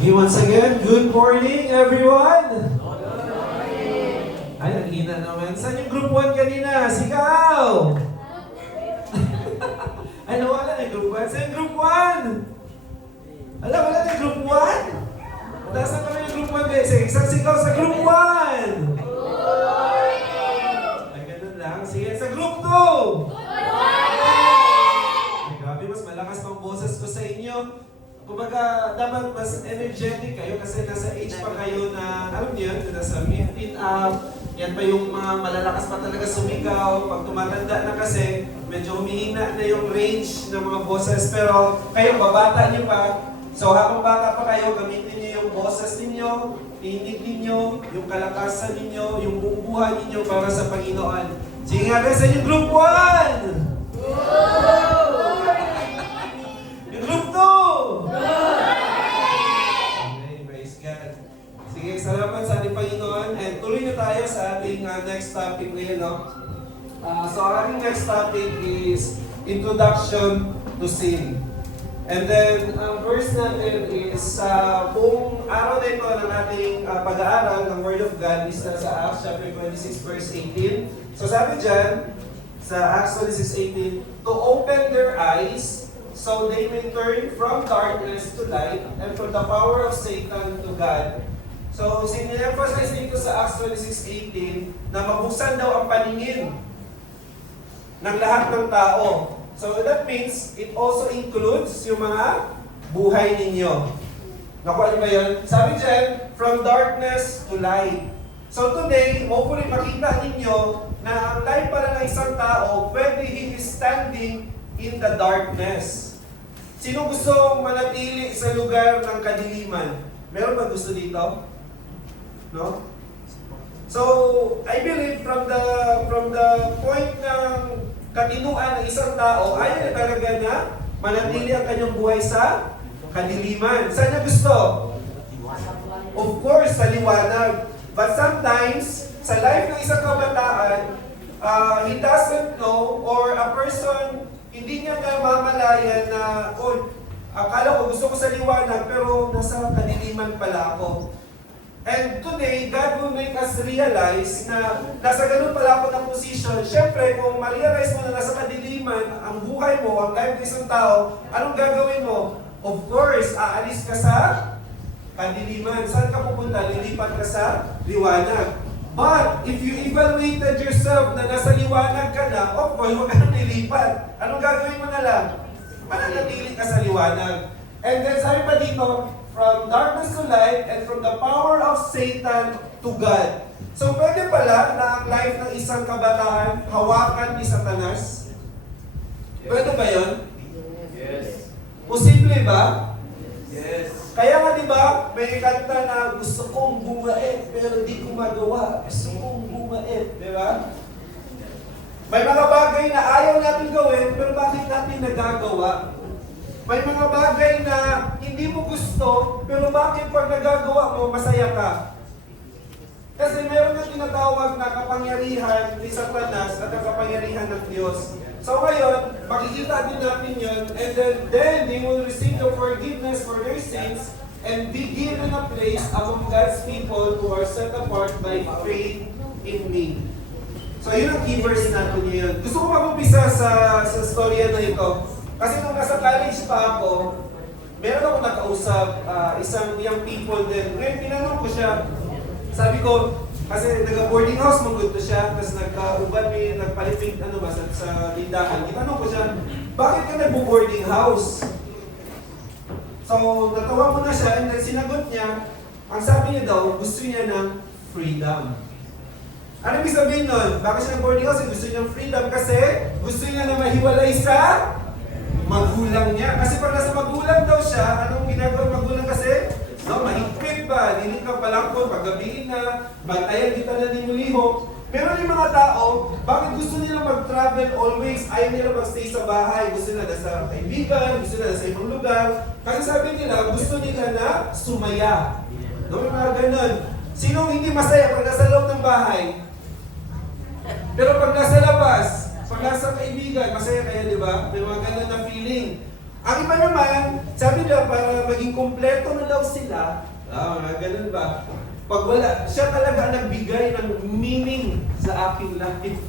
Okay, once again, good morning everyone! Ay, nag-ina naman. Saan yung group 1 kanina? Sigaw! Ay, nawala na yung group 1. Saan yung group 1? Alam, wala na yung group 1? Nasaan kami yung group 1? Sige, isang sigaw sa group 1! Ay, ganun lang. Sige, sa group 2! Ay, grabe, mas malakas pang boses ko sa inyo. Kumbaga, dapat mas energetic kayo kasi nasa age pa kayo na, alam niyo yun, nasa 15 up, yan pa yung mga malalakas pa talaga sumigaw. Pag tumatanda na kasi, medyo humihina na yung range ng mga boses. Pero kayo, babata niyo pa. So habang bata pa kayo, gamitin niyo yung boses ninyo, tinig ninyo, yung kalakasan ninyo, yung buong buhay ninyo para sa Panginoon. Sige nga guys, sa inyo group 1! Yung group 2! Okay, praise God. Sige, salamat sa ating Panginoon. And tuloy na tayo sa ating next topic ngayon. No? So ang ating next topic is Introduction to Sin. And then, ang verse natin is buong araw na ito ng ating pag-aaral ng Word of God is sa Acts chapter 26 verse 18. So sabi dyan, sa Acts 26:18, to open their eyes so they may turn from darkness to light and from the power of Satan to God. So sine-emphasize dito sa Acts 26:18 na mabuksan daw ang paningin ng lahat ng tao. So that means, it also includes yung mga buhay ninyo. Nakuha niyo ba yun? Sabi dyan, from darkness to light. So today, hopefully makita ninyo na ang life pala ng isang tao, pwede he is standing in the darkness. Sino gusto manatili sa lugar ng kadiliman? Meron ba gusto dito? No? So, I believe from the point ng katinuan ng isang tao, ayaw na talaga na manatili ang kanyang buhay sa kadiliman. Saan niya gusto? Of course, sa liwanag. But sometimes, sa life ng isang kabataan, he doesn't know, or a person, hindi niya namamalayan na, akala ko gusto ko sa liwanag, pero nasa kadiliman pala ako. And today, God will make us realize na nasa ganun pala ako ng position. Siyempre, kung ma-realize mo na nasa kadiliman, ang buhay mo, ang life ng isang tao, anong gagawin mo? Of course, aalis ka sa kadiliman. Saan ka pupunta? Lilipat ka sa liwanag. But, if you evaluated yourself na nasa liwanag ka na, of course, huwag ka nang lilipat. Anong gagawin mo na lang? Mananatili ka sa liwanag. And then, sabi pa dito, from darkness to light, and from the power of Satan to God. So, pwede pala na ang life ng isang kabataan, hawakan ni Satanas? Pwede ba yun? Yes. Posible ba? Yes. Kaya nga diba, may kanta na gusto kong bumait, pero di ko magawa. Gusto kong bumait, di ba? May mga bagay na ayaw natin gawin, pero bakit natin nagagawa? May mga bagay na hindi mo gusto, pero bakit pag nagagawa mo, masaya ka? Kasi meron na tinatawag na kapangyarihan ni Satanas at ang kapangyarihan ng Diyos. So ngayon, makikita din natin yun, and then they will receive the forgiveness for their sins and be given a place among God's people who are set apart by faith in me. So yun ang key verse natin yun. Gusto ko mag-umpisa sa storya na ito. Kasi nung nasa college pa ako, meron ako nakausap, isang young people din. Ngayon, tinanong ko siya, sabi ko, kasi nag-boarding house, mangguto siya, tapos nagka-uban, may nagpalipid, sa tindahan. Tinanong ko siya, bakit ka nag-boarding house? So, natawa mo na siya, and then sinagot niya, ang sabi niya daw, gusto niya ng freedom. Ano ibig sabihin nun? Bakit siya nag-boarding house? Gusto niya ng freedom kasi gusto niya na mahiwalay sa magulang niya. Kasi pag nasa magulang daw siya, anong ginagawa magulang kasi? No, mahigpit ba? Hindi ka palang po, paggabihin na, bantayan kita na ni Muliho. Pero yung mga tao, bakit gusto nila mag-travel always? Ayaw nila mag-stay sa bahay. Gusto nila sa kaibigan, gusto nila sa ibang lugar. Kasi sabi nila, gusto nila na sumaya. No, yung mga ganun. Sino hindi masaya pag nasa loob ng bahay? Pero pag nasa labas, pag nasa kaibigan, masaya kayo, di ba? May mga ganun na feeling. Ang iba naman, sabi nila, para maging kompleto na daw sila, sila, mga ganun ba? Pag wala, siya talaga ang nagbigay ng meaning sa aking life.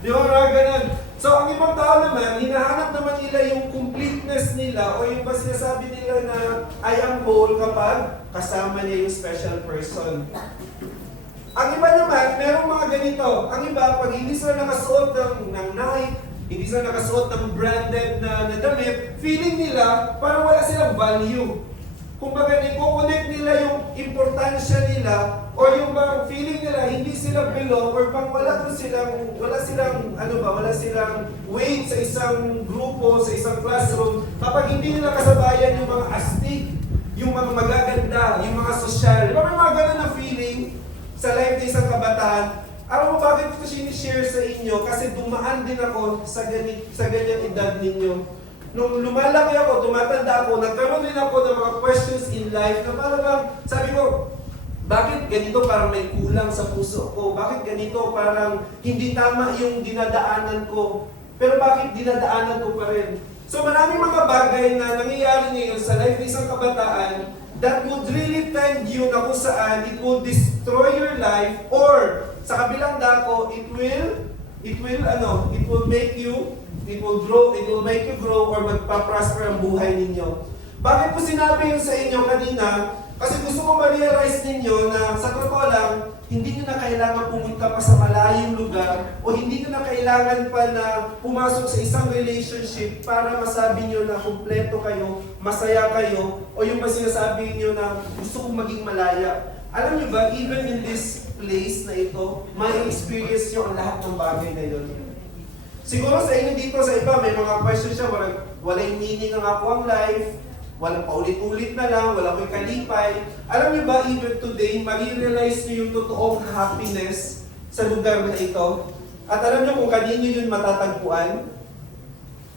Di ba mga ganun? So ang ibang tao naman, hinahanap naman nila yung completeness nila o yung ba sinasabi nila na I am whole kapag kasama niya yung special person. Ang iba naman, merong mga ganito. Ang iba, pag hindi sila nakasuot ng Nike, hindi sila nakasuot ng branded na damit, feeling nila parang wala silang value. Kumbaga, i-connect nila yung importansya nila o yung bang feeling nila hindi sila belong or bang wala silang weight sa isang grupo, sa isang classroom kapag hindi nila kasabayan yung mga astig, yung mga magaganda, yung mga sosyal. Di ba may mga ganun na feeling sa life ng isang kabataan? Alam mo bakit ko sinishare sa inyo? Kasi dumaan din ako sa ganyang edad ninyo. Nung lumalaki ako, tumatanda ako, nagkaroon din ako ng mga questions in life na parang sabi ko, bakit ganito parang may kulang sa puso ko? Bakit ganito parang hindi tama yung dinadaanan ko? Pero bakit dinadaanan ko pa rin? So maraming mga bagay na nangyayari ngayon sa life ng isang kabataan that would really tend you na kung saan it will destroy your life or sa kabilang dako, it will make you it will make you grow or magpa-prosper ang buhay ninyo. Bakit ko sinabi yun sa inyo kanina? Kasi gusto ko ma-realize ninyo na sa totoo lang, hindi nyo na kailangan pumunta pa sa malayong lugar o hindi nyo na kailangan pa na pumasok sa isang relationship para masabi nyo na kumpleto kayo, masaya kayo, o yung ba sinasabi nyo na gusto kong maging malaya. Alam nyo ba, even in this place na ito, may experience nyo ang lahat ng bagay na yun. Siguro sa inyo dito, sa iba, may mga questions siya, walang meaning ang ako ang life, walang paulit-ulit na lang, walang may kalipay. Alam niyo ba, even today, marirealize niyo yung totoong happiness sa lugar na ito. At alam niyo kung kanino yun matatagpuan?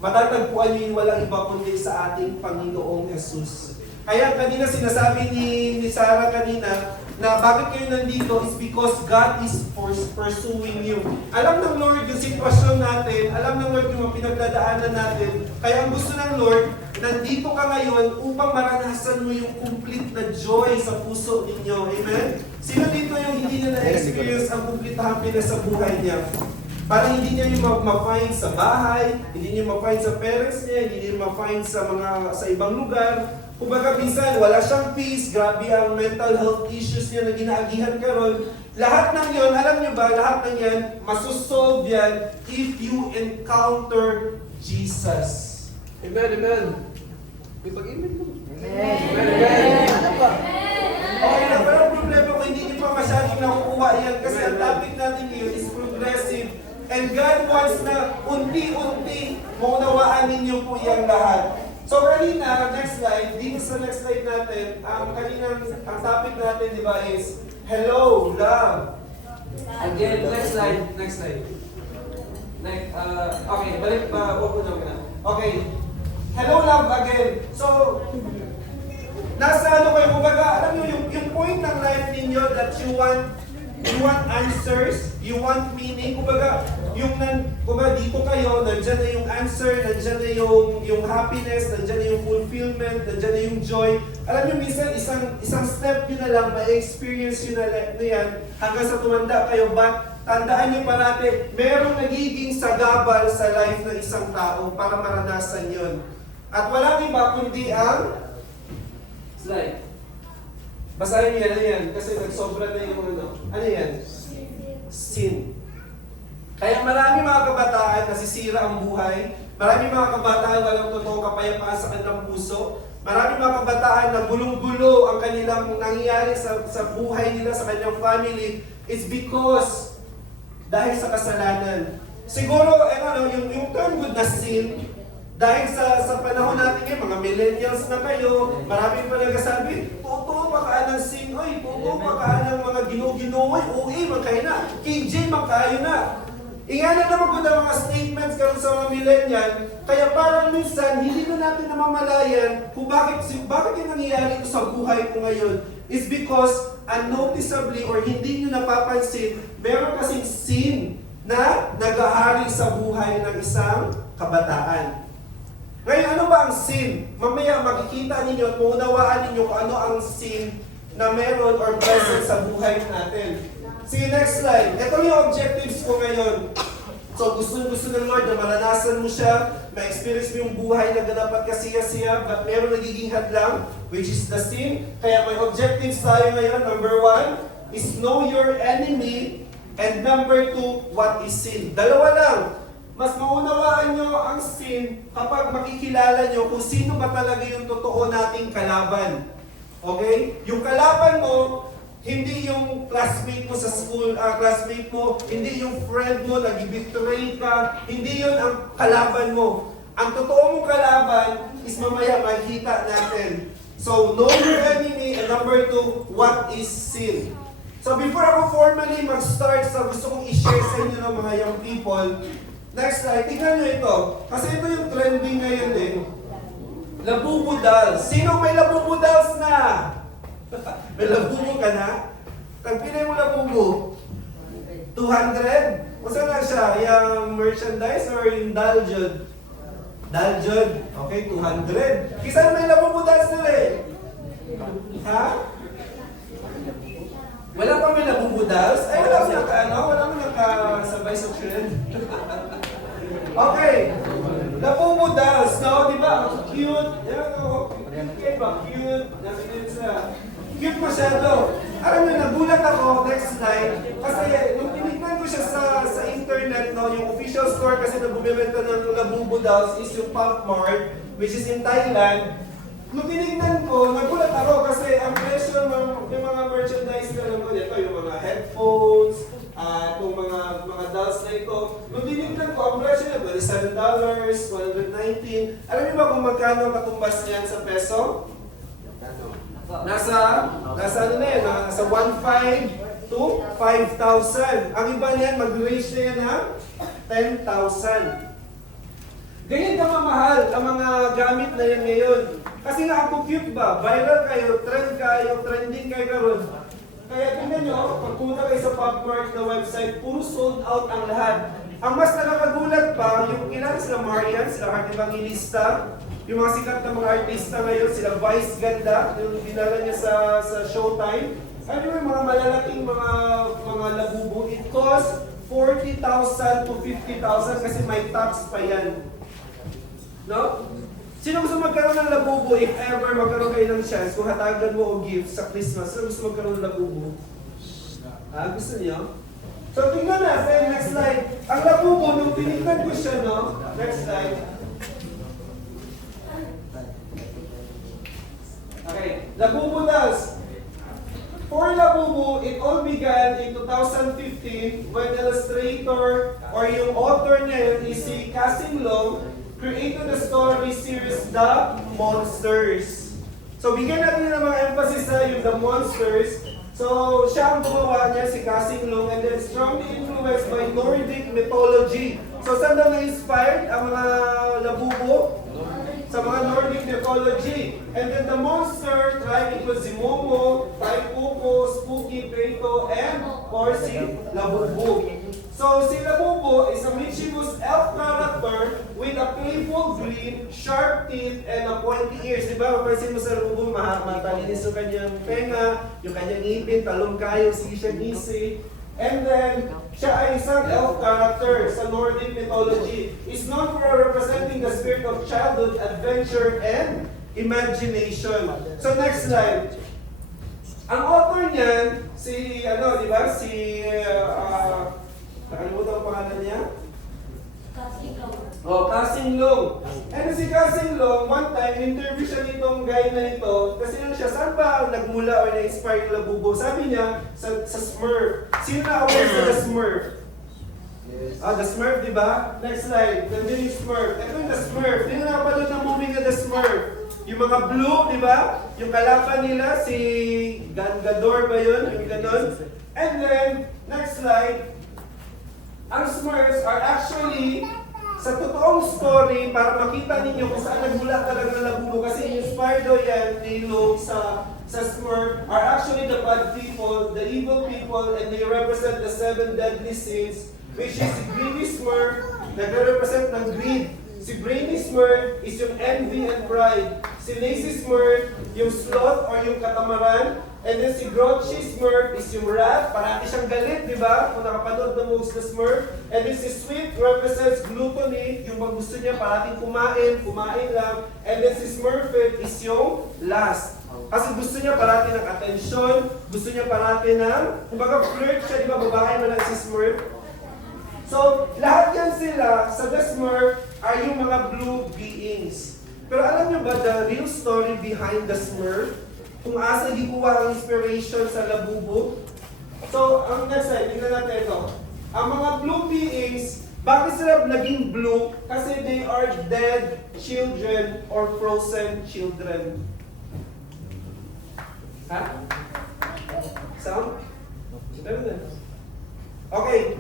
Matatagpuan niyo yung walang iba kundi sa ating Panginoong Jesus. Kaya kanina sinasabi ni Sarah kanina, na bakit kayo nandito is because God is pursuing you. Alam ng Lord yung sitwasyon natin, alam ng Lord yung mga pinagdadaanan natin, kaya ang gusto ng Lord, nandito ka ngayon upang maranasan mo yung complete na joy sa puso ninyo. Amen? Sino dito yung hindi niya na-experience ang complete happiness sa buhay niya? Parang hindi niya yung ma-find sa bahay, hindi niya ma-find sa parents niya, hindi niya ma-find sa ibang lugar. Kumbaga minsan, wala siyang peace, grabe ang mental health issues niya na ginaagihan karon. Lahat ng yon, alam niyo ba, lahat ng yan, masusolve yan if you encounter Jesus. Amen, amen. May pag-amen mo. Amen, amen. Ano ba? Okay lang, pero ang problema ko, hindi niyo pa masyadong nakukuha yan kasi ang topic natin ngayon is progressive. And God wants na unti-unti maunawaan ninyo po yung lahat. So kanina, next slide, dito sa next slide natin, ang topic natin, di ba, is hello, love. Again, next slide. Okay, balik pa, upo na muna. Okay, hello, love again. So, nasa ano kayo, kumbaga, alam nyo, yung point ng life ninyo that you want answers, you want meaning, kumbaga dito kayo, nandyan na yung answer, nandyan na yung happiness, nandyan na yung fulfillment, nandyan na yung joy. Alam nyo, minsan, isang step yun na lang, may experience yun na yan, hanggang sa tumanda kayo, but tandaan nyo parati, merong nagiging sagabal sa life ng isang tao para maranasan yun. At walang iba kundi ang slide. Basahin niyo yan, kasi nagsobra na yung ano yan? Sin. Kaya marami mga kabataan nasisira ang buhay, marami mga kabataan walang totoong kapayapaan sa kanilang puso, marami mga kabataan na gulong-gulo ang kanilang nangyayari sa buhay nila, sa kanilang family, is because dahil sa kasalanan. Siguro, yung term good na sin, dahil sa panahon natin ngayon, mga millennials na kayo, maraming pa nagsasabi, totoo makaan ng sin, oy, totoo makaan ng mga ginoo-ginoo, uwi, magkain na, KJ, magkain na. Ingana naman ko na mga statements karon sa mga millennial, kaya parang minsan, hindi na natin namamalayan kung bakit yung nangyayari ito sa buhay ko ngayon is because unnoticeably or hindi nyo napapansin, meron kasing sin na nag-ahari sa buhay ng isang kabataan. Ngayon, ano ba ang sin? Mamaya makikita ninyo at maunawaan ninyo kung ano ang sin na meron or present sa buhay natin. See, next slide. Ito yung objectives ko ngayon. So, gusto ng Lord na maranasan mo siya, ma-experience mo yung buhay na dapat kasiya-siya, but meron nagiging hadlang, which is the sin. Kaya may objectives tayo ngayon. Number 1 is know your enemy, and number 2, what is sin? Dalawa lang. Mas maunawaan nyo ang sin kapag makikilala nyo kung sino ba talaga yung totoo nating kalaban. Okay? Yung kalaban mo, hindi yung classmate mo sa school, classmate mo, hindi yung friend mo, nag-betray ka, hindi yun ang kalaban mo. Ang totoo mong kalaban is mamaya makikita natin. So, know your enemy, and number 2, what is sin? So, before ako formally mag-start sa gusto kong i-share sa inyo ng mga young people, next slide, tingnan nyo ito. Kasi ito yung trending ngayon eh. Labubu dolls. Sino may labubu dolls na? May labubu ka na? Tagpilay mo labubu? 200? O saan na siya? Yung merchandise or yung daljod? Daljod. Okay, 200. Kisan may labubu dolls nila eh? Ha? Wala pa may labubu dolls? Ay, wala mo wala mo nakasabay sa trend. Okay. Labubu dolls, no? Di ba? Cute. Yan o. Okay ba? Cute. Nakinig sa... Cute masyado. Alam nyo, nagulat ako, next slide, kasi nung tinignan ko siya sa internet, no, yung official store kasi na bumibenta ng Labubu dolls is yung Pop Mart, which is in Thailand. Nung tinignan ko, nagulat ako kasi ang presyo ng yung mga merchandise na lang ko dito, yung mga headphones, itong mga dolls na ito. Nung tinignan ko, ang presyo niya, $27, $119. Alam niyo ba kung magkano katumbas niyan sa peso? Nasa ano na yan, nasa 1,500 to 5,000. Ang iba niyan, mag-range na yan ha? 10,000. Ganyan ka mamahal ang mga gamit na yan ngayon. Kasi nga ako cute ba? Viral kayo, trend kayo, trending kayo karon. Kaya tingnan nyo, pagpunta kayo sa Pop Mart na website, puro sold out ang lahat. Ang mas nakakagulat pa, yung kilala sila Marian, sila Art Evangelista, yung mga sikat na mga artista ngayon, sila Vice Ganda, yung dinala niya sa Showtime. Ano yung mga malalaking mga labubu? It costs 40,000 to 50,000 kasi may tax pa yan. No? Sino gusto magkaroon ng labubu if ever magkaroon kayo ng chance kung hatagan mo o gift sa Christmas? Sino gusto magkaroon ng labubu? Gusto niyo? So tingnan natin, next slide. Ang labubu, nung tinignan ko siya, no? Next slide. Okay, Labubu dolls. For Labubu, it all began in 2015 when illustrator or yung author niya is si Kasing Long created the story series The Monsters. So bigyan natin ng mga emphasis sa yung The Monsters. So siya ang gumawa niya, si Kasing Long, and then strongly influenced by Nordic mythology. So saan daw na-inspired ang mga Labubu? Sa mga Nordic mythology. And then the monster tribe includes si Momo, Taikuko, Spooky, Peito, and of course si Labubu. So si Labubu is a mischievous elf character with a playful grin, sharp teeth, and a pointy ears. Diba? Mapansin mo sa Labubu, matalinis yung kanyang tenga, yung kanyang ngipin, talong kayo, sige siya ngisi. And then, siya ay isang elf character sa Nordic mythology. Is known for representing the spirit of childhood, adventure, and imagination. So next slide. Ang author niyan, si, di ba? Si, nakalimutan ang pangalan niya? Kasing Long. And si Kasing Long, one time, interview siya nitong guy na ito. Kasi siya, saan ba nagmula or na-inspire yung Labubu? Sabi niya, sa Smurf. Sino na aware sa The Smurf? Yes. The Smurf, di ba? Next slide. Nandun yung Smurf. Ito yung The Smurf. Hindi na napanood ng movie na The Smurf. Yung mga blue, di ba? Yung kalaban nila, si Gangador ba yun? Yung ganon. And then, next slide. Ang Smurfs are actually sa totoong story, para makita ninyo kung saan nagmula talaga ng Labubu, kasi inspired daw yan ni Long sa Smurf, are actually the bad people, the evil people, and they represent the 7 deadly sins, which is greedy Smurf, nagre-represent ng greed. Si Brainy Smurf is yung envy and pride. Si Lazy Smurf, yung sloth or yung katamaran. And then si Grouchy Smurf is yung wrath, parati siyang galit, di ba? Kung nakapanood ng movies na Smurf. And then si Sweet represents gluttony, yung pag gusto niya parating kumain lang. And then si Smurfette is yung last. Kasi gusto niya parati ng atensyon, gusto niya parati ng, kumbaga flirt siya, di ba? Babae na lang si Smurf. So, lahat yan sila sa The Smurf are yung mga blue beings. Pero alam niyo ba the real story behind the Smurf? Kung asa gikuha ang inspiration sa labubo. So, ang next slide, tingnan natin ito. Ang mga blue beings, bakit sila naging blue? Kasi they are dead children or frozen children. Ha? Sound? Okay.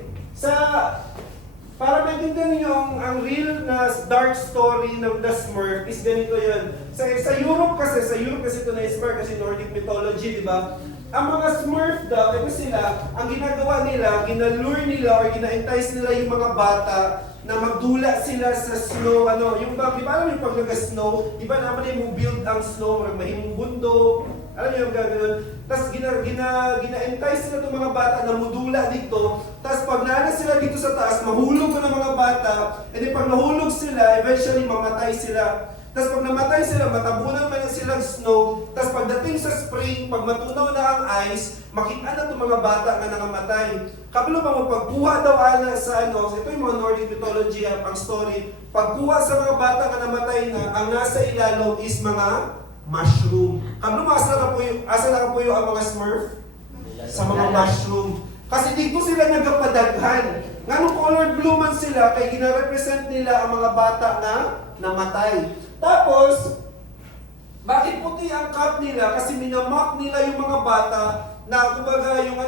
Para maintindihan niyo ang real na dark story ng The Smurf is ganito yun. Sa Europe kasi ito na Smurf kasi Nordic mythology, di ba? Ang mga Smurf daw, ito sila, ang ginagawa nila, ginalure nila or gina-entice nila yung mga bata na magdula sila sa snow, yung ba, di ba alam yung pag nag-snow, di ba naman yung build ang snow, mahimong bundok, alam niyo yung gagawin? Tapos gina-entice sila itong mga bata na mudula dito. Tapos pag nana sila dito sa taas, mahulog ko ng mga bata. And then pag nahulog sila, eventually mamatay sila. Tapos pag namatay sila, matabunan man na silang snow. Tapos pagdating sa spring, pag matunaw na ang ice, makita na itong mga bata na nangamatay. Kapalo pa mo, pagkuha daw ana sa ito yung mga Nordic mythology, ang story. Pagkuha sa mga bata na namatay na, ang nasa ilalong is mga mushroom. Kablo mo, asa na po yung ang mga Smurf? Sa mga mushroom. Kasi dito sila nagkapadaghan. Nga color blue man sila, kaya gina-represent nila ang mga bata na namatay. Tapos, bakit puti ang cap nila? Kasi minamock nila yung mga bata na kumbaga yung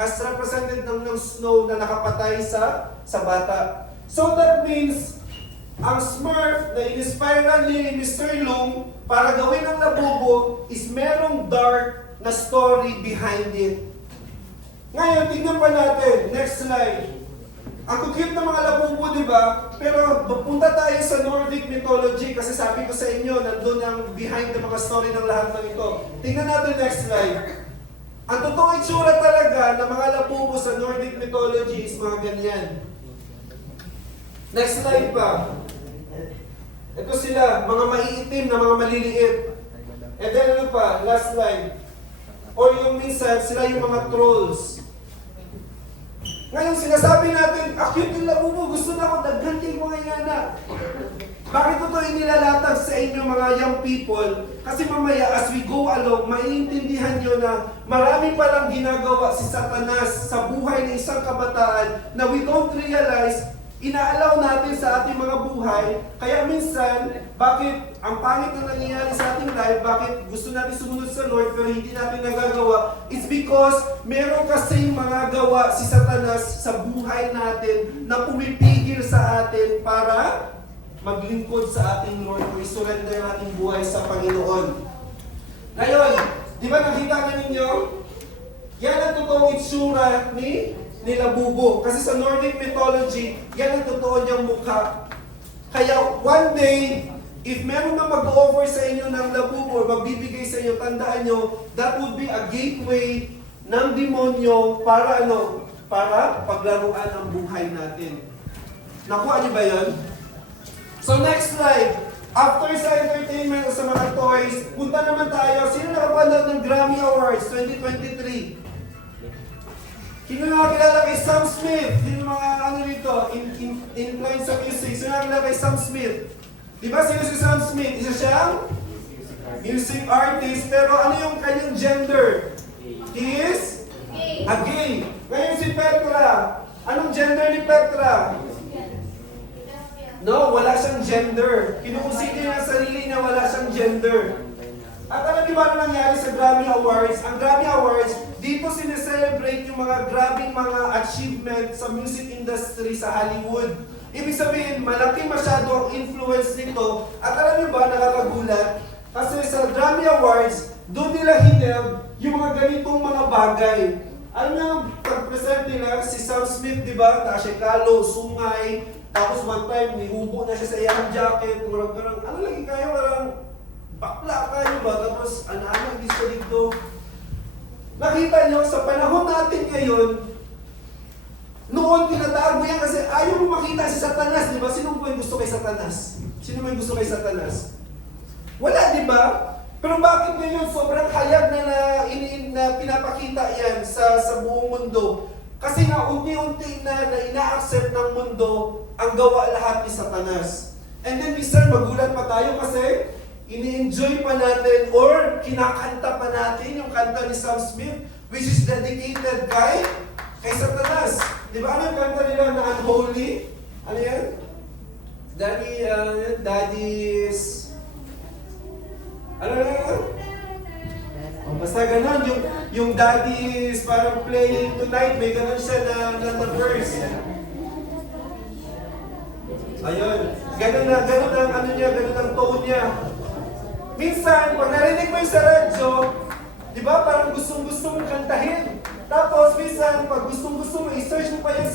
as represented ng snow na nakapatay sa bata. So that means, ang Smurf na in-inspire ni Mr. Loom para gawin ang labubo is merong dark na story behind it. Ngayon, tignan pa natin. Next slide. Ang cute ng mga labubo, di ba? Pero punta tayo sa Nordic mythology kasi sabi ko sa inyo, nandun ang behind the mga story ng lahat ng ito. Tingnan natin next slide. Ang totoong itsura talaga ng mga labubo sa Nordic mythology is mga ganyan. Next slide pa. Ito sila, mga maiitim na mga maliliit. And then ano pa, last slide. Or yung minsan, sila yung mga trolls. Ngayon, sinasabi natin, cute yung labubo, gusto na ako, daghanting mga yana. Bakit ito inilalatag sa inyo mga young people? Kasi mamaya, as we go along, maiintindihan nyo na marami palang ginagawa si Satanas sa buhay ng isang kabataan na we don't realize inaalaw natin sa ating mga buhay. Kaya minsan, bakit ang pangit na nangyayari sa ating life, bakit gusto natin sumunod sa Lord pero hindi natin nagagawa, it's because meron kasing mga gawa si Satanas sa buhay natin na pumipigil sa atin para maglingkod sa ating Lord o isurrender nating buhay sa Panginoon. Ngayon, di ba nakita na ninyo? Yan ang totoong itsura ni labubo. Kasi sa Nordic mythology, yan ang totoo niyang mukha. Kaya one day, if meron na mag-offer sa inyo ng labubo or magbibigay sa inyo, tandaan nyo, that would be a gateway ng demonyo para para paglaruan ang buhay natin. Nakuha niyo ba yun? So next slide. After sa entertainment o sa mga toys, punta naman tayo. Sino nakapanood ng Grammy Awards 2023? Sino nakakilala kay Sam Smith? Sino mga rito, inclined sa music? Sino nakakilala kay Sam Smith? Di ba sino si Sam Smith? Isa siyang music artist, pero ano yung kanyang gender? He is a gay. Ngayon si Petra, anong gender ni Petra? No, wala siyang gender. Kinukonsider niya sa sarili niya, wala siyang gender. At alam niyo ba ano nangyari sa Grammy Awards? Ang Grammy Awards, dito sineselebrate yung mga grabing mga achievement sa music industry sa Hollywood. Ibig sabihin, malaki masyado ang influence nito. At alam niyo ba, nakakagulat? Kasi sa Grammy Awards, doon nila hineld yung mga ganitong mga bagay. Alam niyo, pag-present nila si Sam Smith, di ba? Taas siya kalo, sungay, Tapos one time, nihubo na siya sa iyang jacket, murag karang, ano lagi kayo, parang bakla kayo ba? Tapos, ano-ano, dito. Nakita niyo, sa panahon natin ngayon, noon tinatago yan kasi ayaw mo makita si Satanas, di ba? Sino po yung gusto kay Satanas? Sino mo yung gusto kay Satanas? Wala, di ba? Pero bakit ngayon sobrang hayag na pinapakita yan sa buong mundo? Kasi nga unti-unti na ina-accept ng mundo ang gawa lahat ni Satanas. And then minsan magulat pa tayo kasi ini-enjoy pa natin or kinakanta pa natin yung kanta ni Sam Smith which is dedicated kay Satanas. Di ba ano yung kanta nila na unholy? Ano yan? Daddy's... Ano na yan? Oh, basta ganun, yung daddy's parang playing tonight, may ganun siya na verse. Ayun, ganun ang ano niya, ganun ang tone niya. Minsan, pag narinig mo yung sa radyo, di ba parang gustong-gusto mong kantahin. Tapos minsan, pag gustong-gusto mo, i-search mo pa yan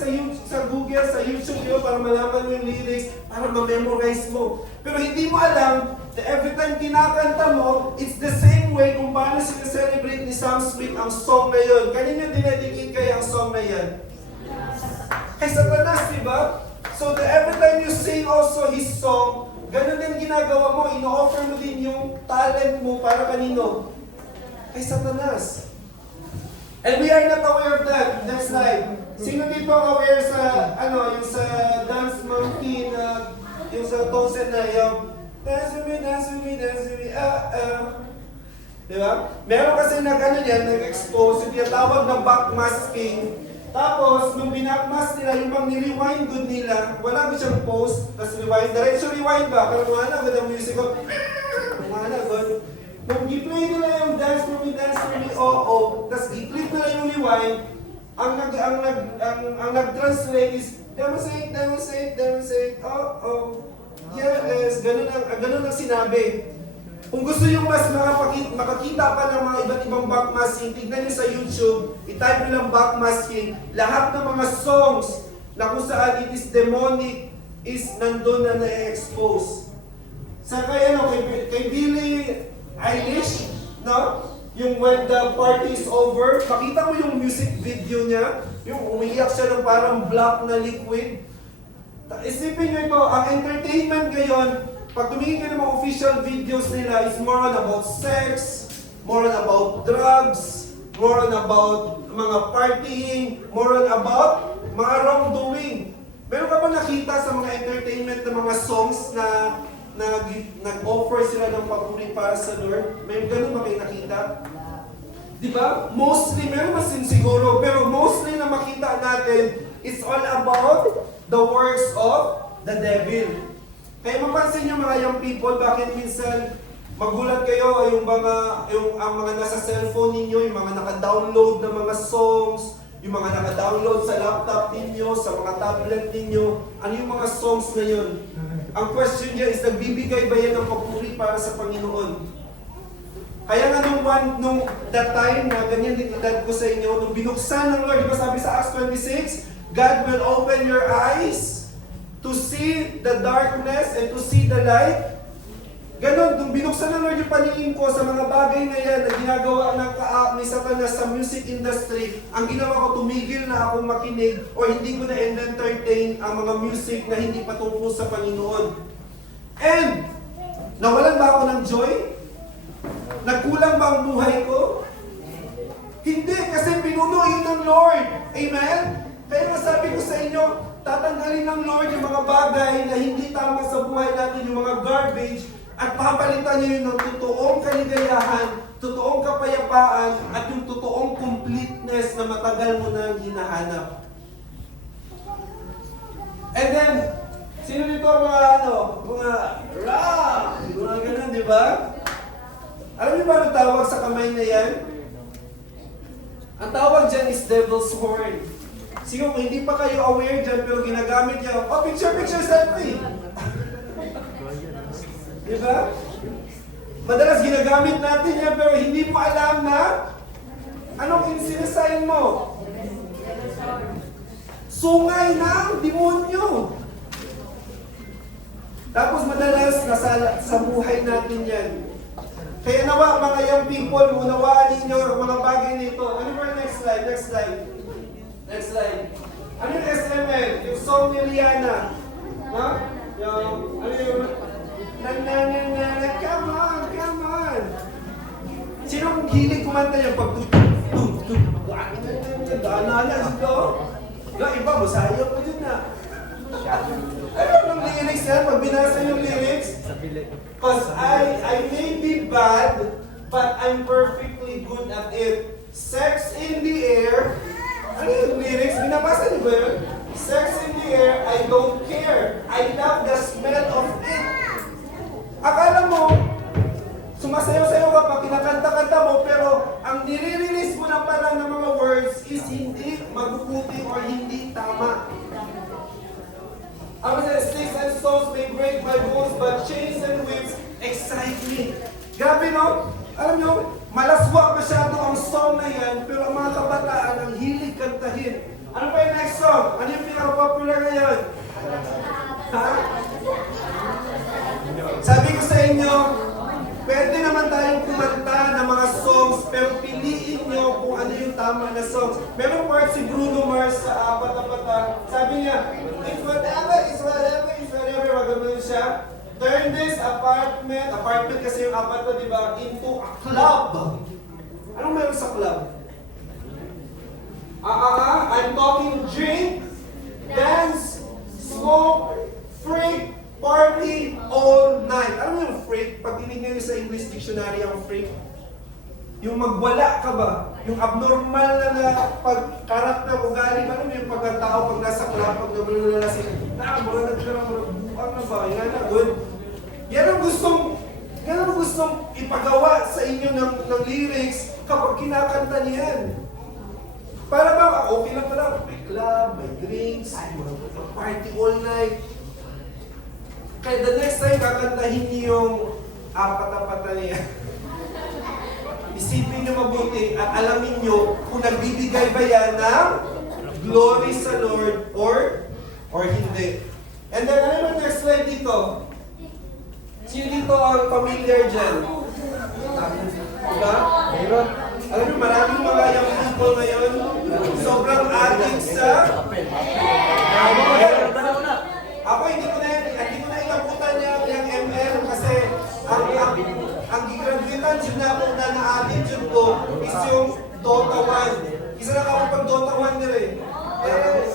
sa Google, sa YouTube, yun, para malaman mo yung lyrics, para ma-memorize mo. Pero hindi mo alam na every time kinakanta mo, it's the same way kung paano sinaselebrate ni Sam Smith ang song na yun. Kanino dinedicate kaya ang song na yan? Kay Satanas, di ba? So every time you sing also his song, ganun din ginagawa mo, ino-offer mo din yung talent mo para kanino? Kay Satanas. And we are not aware of that. Next slide. Sino dito ang aware sa, yung sa Dance Monkey na, yung sa Tosen na yung, dance with me, dance with me, dance with me, Di ba? Meron kasi nag-expose, yung tawag na backmasking. Tapos, nung binakmas nila, yung pang ni-rewind good nila, wala ba siyang post, tapos rewind, diretso rewind ba? Parang mga na, ganda music ko, mga na, good. Nung i-play nila yung dance for me, tapos i-click nila yung rewind, ang nag-translate is, demonstrate, yes, ganun ang sinabi. Kung gusto yung mas makakita pa ng mga iba't ibang backmasking, tignan nyo sa YouTube, i-type nyo lang backmasking, lahat ng mga songs na kung saan it is demonic is nandun na na-expose. Sa kay Billie Eilish, no? Yung when the party is over, makita mo yung music video niya, yung umiiyak siya ng parang black na liquid. Isipin nyo ito, ang entertainment ngayon, pag tumingin ka ng mga official videos nila, is more on about sex, more on about drugs, more on about mga partying, more on about mga wrongdoing. Meron ka ba nakita sa mga entertainment na mga songs na nag-offer sila ng papuri para sa Lord? May ganun ba kayo nakita? Di ba? Mostly, meron masin siguro, pero mostly na makita natin, it's all about the works of the devil. Kaya mapansin nyo mga young people, bakit minsan magulat kayo ang mga nasa cellphone ninyo, yung mga naka-download na mga songs, yung mga naka-download sa laptop ninyo, sa mga tablet ninyo, ano yung mga songs na yun? Ang question niya is, nagbibigay ba yan ng papuri para sa Panginoon? Kaya nga nung that time na ganyan din edad ko sa inyo, nung binuksan ng Lord, di ba sabi sa Acts 26, God will open your eyes to see the darkness and to see the light. Ganon, nung binuksan ng Lord yung paningin ko sa mga bagay na yan na ginagawa ni Satanas sa music industry, ang ginawa ko, tumigil na akong makinig o hindi ko na entertain ang mga music na hindi patungkol sa Panginoon. And, nawalan ba ako ng joy? Nagkulang ba ang buhay ko? Hindi, kasi pinuno yun ng Lord. Amen? Kaya masabi ko sa inyo, tatanggalin ng Lord yung mga bagay na hindi tama sa buhay natin, yung mga garbage, at papalitan niyo yun ng totoong kaligayahan, totoong kapayapaan, at yung totoong completeness na matagal mo na hinahanap. And then, sino dito mga rock, mga ganun, di ba? Alam niyo ba ang tawag sa kamay na yan? Ang tawag dyan is devil's horn. Siguro kung hindi pa kayo aware dyan, pero ginagamit niya, picture selfie. Diba? Madalas ginagamit natin yan, pero hindi mo alam na anong sinasign mo. Sungay ng demonyo. Tapos madalas sa buhay natin yan. Kaya nawa mga young people, unawaan ninyo ang mga bagay nito. Ano ba yung next slide? Next slide. Next slide. Ano yung SML? Yung song ni Rihanna. Ha? Yung, ano yung, come on, come on. Sinong hilig kumanta yung pag daan-daan dito? Yung iba, masayo pa dyan na. Ano yung lyrics yan? Pag binasa yung lyrics, cause I may be bad, but I'm perfectly good at it. Sex in the air. Ano yung lyrics? Binabasa niyo ba yun? Sex in the air, I don't care. I love the smell of it. Akala mo, sumasayaw-sayaw ka pa, kinakanta-kanta mo, pero ang nire-release mo lang pala ng mga words is hindi mabubuti or hindi tama. Ang sticks and stones may break my bones, but chains and whips excite me. Grabe no? Alam nyo, malaswa masyado ang song na yan, pero ang mga kabataan ang hilig kantahin. Ano pa yung next song? Ano yung pinaka-popular ngayon? Ha? Sabi ko sa inyo, pwede naman tayong kumanta ng mga songs, pero piliin nyo kung ano yung tama na songs. Meron part si Bruno Mars sa Apat na Pata. Sabi niya, it's whatever, it's whatever, it's whatever. Magandang siya. Turn this apartment kasi yung apat na, di ba, into a club. Anong meron sa club? I'm talking drink, dance, smoke, freak, party all night. Alam mo yung freak? Pag tinignan nyo sa English dictionary ang freak, yung magwala ka ba? Yung abnormal na pagkarakter, ugali ba? Alam mo yung pagkatao pag nasa club, pag nabalalasin, mga nagkarang buang na ba? Yan na, good. Yan ang gustong ipagawa sa inyo ng lyrics kapag kinakanta niyan. Para ba, okay lang pala, may club, may drinks, party all night. Kaya the next time kakantahin niyo yung Apat na Pata niya, isipin niyo mabuti at alamin niyo kung nagbibigay ba yan ng glory sa Lord or hindi. And then, ano yung next slide dito? Sino dito ang familiar dyan? Diba? Mayroon. Alam niyo, maraming mga young people ngayon, sobrang addict sa... Ako hindi ko na inabutan yung ML kasi ang gigraduatean dyan na ako na na-addict yun ko is yung Dota 1. Isa lang ako pag Dota 1 nila eh.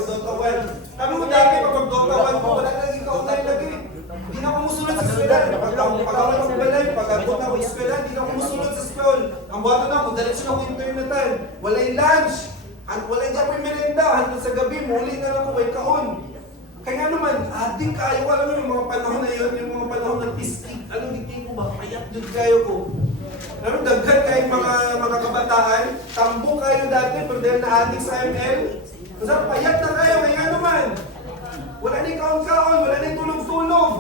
Dota 1. Sabi mo dati pag Dota 1 ko, wala na naging ka-online lagi. Hindi na ako musulod sa eskwela. Pag ako magbalay, pag ako na ako eskwela, hindi na ako musulod sa school. Ang buhato na ako, diretso na ako internetan. Walay lunch. Walay dyan po yung merenda. Hanggang sa gabi, muli na lang ako, may kaon. Kaya nga naman, ading kayo, alam mo yung mga panahon na yun, yung mga panahon ng pistik, alam mo, ko ba, payat doon kayo ko. Alam mo, daghan kayong mga kabataan, tambong kayo dati, pero dahil na-addict sa ML, kasi payat na kayo, kaya nga naman. Wala ni kaon-kaon, wala ni tulog-tulog.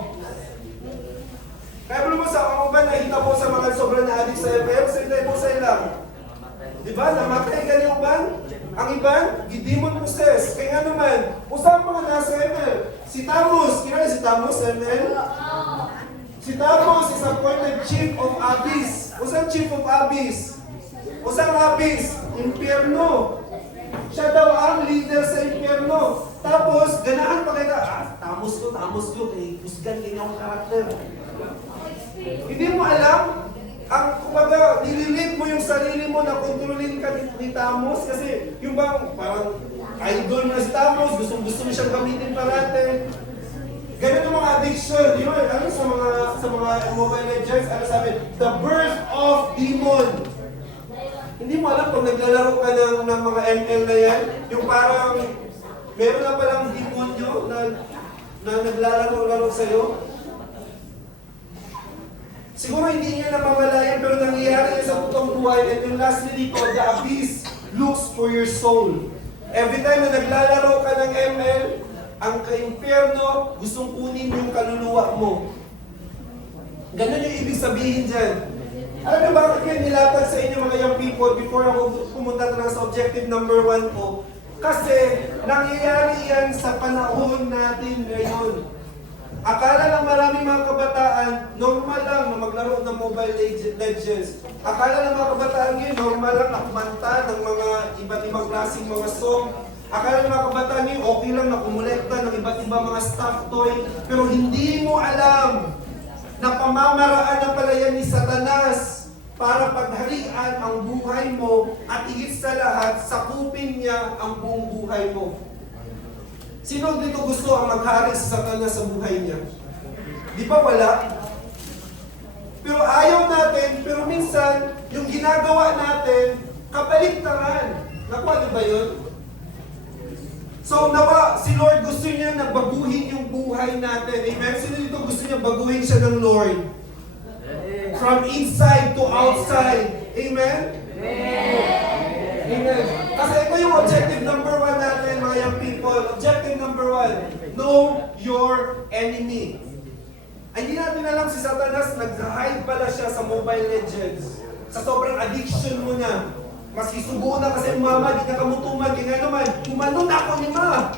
Kaya mo sa ako ba, nakita mo sa mga sobrang na-addict sa ML, sa hindi mo sa ilang. Diba, namatay ganyan ba? Ang iba, gidemon possess. Kaya nga naman, usang mga nasa ML. Si Tamus, kaya si Tamus, ML? Si Tamus is appointed Chief of Abyss. Usang Chief of Abyss? Usang Abyss? Impyerno. Siya daw ang leader sa impyerno. Tapos, ganahan pa kayo Tamus ko, kay husgan kanyang karakter. Hindi mo alam, ang kumbaga, nililid mo yung sarili mo na kontrolin ka ni Tamus kasi yung bang parang idol mo na si Tamus, gusto mo siyang gamitin parate. Ganun yung mga addiction, di ba? Ano sa mga Mobile Legends, ano sabi? The birth of demon. Hindi mo alam kung naglalaro ka ng mga ML na yan, yung parang meron na palang demonyo na naglalaro-laro sa'yo. Siguro hindi niya namamalayan pero nangyayari niya sa totoong buhay and yung lastly dito, the abyss looks for your soul. Every time na naglalaro ka ng ML, ang ka-impyerno gustong kunin yung kaluluwa mo. Ganun yung ibig sabihin dyan. Alam niyo bakit yan nilatag sa inyo mga young people before ako pumunta na sa objective number 1 ko? Kasi nangyayari yan sa panahon natin ngayon. Akala ng maraming mga kabataan, normal lang na maglaro ng Mobile Legends. Akala ng mga kabataan ngayon, normal lang na kumanta ng mga iba't ibang klaseng mga song. Akala ng mga kabataan ngayon, okay lang na kumulekta ng iba't ibang mga stuffed toy. Pero hindi mo alam na pamamaraan na pala yan ni Satanas para pagharian ang buhay mo at higit sa lahat, sakupin niya ang buong buhay mo. Sino dito gusto ang maghari sa Satanas sa buhay niya? Di ba wala? Pero ayaw natin, pero minsan, yung ginagawa natin, kabaliktaran. Nakuha niyo ba yun? So nawa, si Lord gusto niya na baguhin yung buhay natin. Amen? Sino dito gusto niya baguhin siya ng Lord? From inside to outside. Amen? Amen. Kasi ito yung objective number 1 natin, mga young people. Objective number 1, know your enemy. Ay, hindi natin alam si Satanas, nag-hide pala siya sa Mobile Legends. Sa sobrang addiction mo niya. Maski sugo na kasi mama, di na kamutuman, kaya naman, kumanon ako ni ma.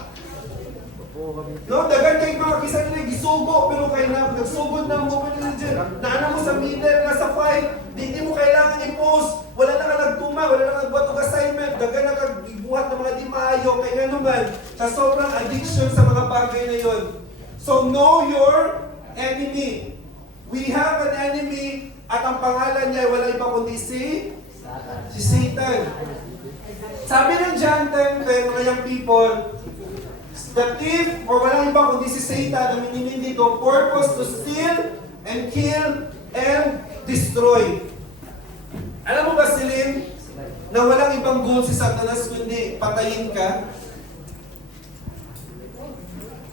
No, dagan kay mga kisa nila gisugo, pero kay na nagsugod ng Mobile Legends. Naana mo sa middle, nasa fight, di mo kailangan i-post. Wala na ka nagtuma, wala na nagbuhat ng assignment, dagan na kagbuhat ng mga di maayo, kaya naman, sa sobrang addiction sa mga bagay na yon. So know your enemy. We have an enemy, at ang pangalan niya ay wala iba kundi si Satan. Sabi ng John 10:10, mga young people, the thief, or walang iba kundi si Satan, ang minimin dito, purpose to steal and kill and destroy. Alam mo ba, Celine, na walang ibang goal si Satanas kundi patayin ka?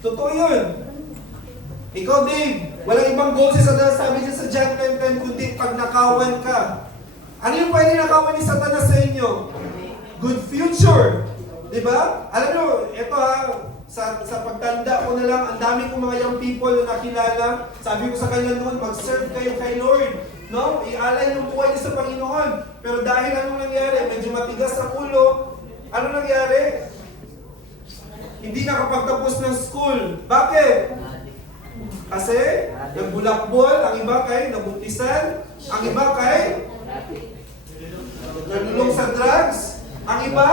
Totoo yun. Ikaw, Dave, walang ibang goal si Satanas, sabi niya sa John 10:10, kundi pagnakawan ka. Ano yung pwede nakawan ni Satanas sa inyo? Good future. Diba? Alam nyo, ito sa pagtanda ko na lang, ang dami kong mga young people na nakilala. Sabi ko sa kanila noon, mag-serve kayo kay Lord. No? Ialay yung buhay niyo sa Panginoon. Pero dahil anong nangyari? Medyo matigas sa ulo. Ano nangyari? Hindi nakapagtapos ng school. Bakit? Kasi nagbulakbol, ang iba kay nabutisan, ang iba kay nalulong sa drugs, ang iba,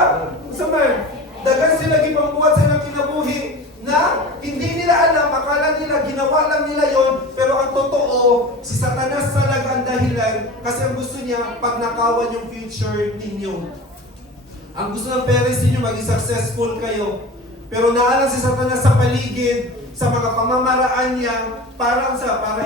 dagan sila gipangbuhat sa kinabuhi na hindi nila alam, akala nila, ginawa lang nila yon, pero ang totoo, si Satanas talaga ang dahilan kasi ang gusto niya, pagnakawan yung future ninyo. Ang gusto ng parents ninyo, maging successful kayo. Pero naalang si Satanas sa paligid, sa mga pamamaraan niya, para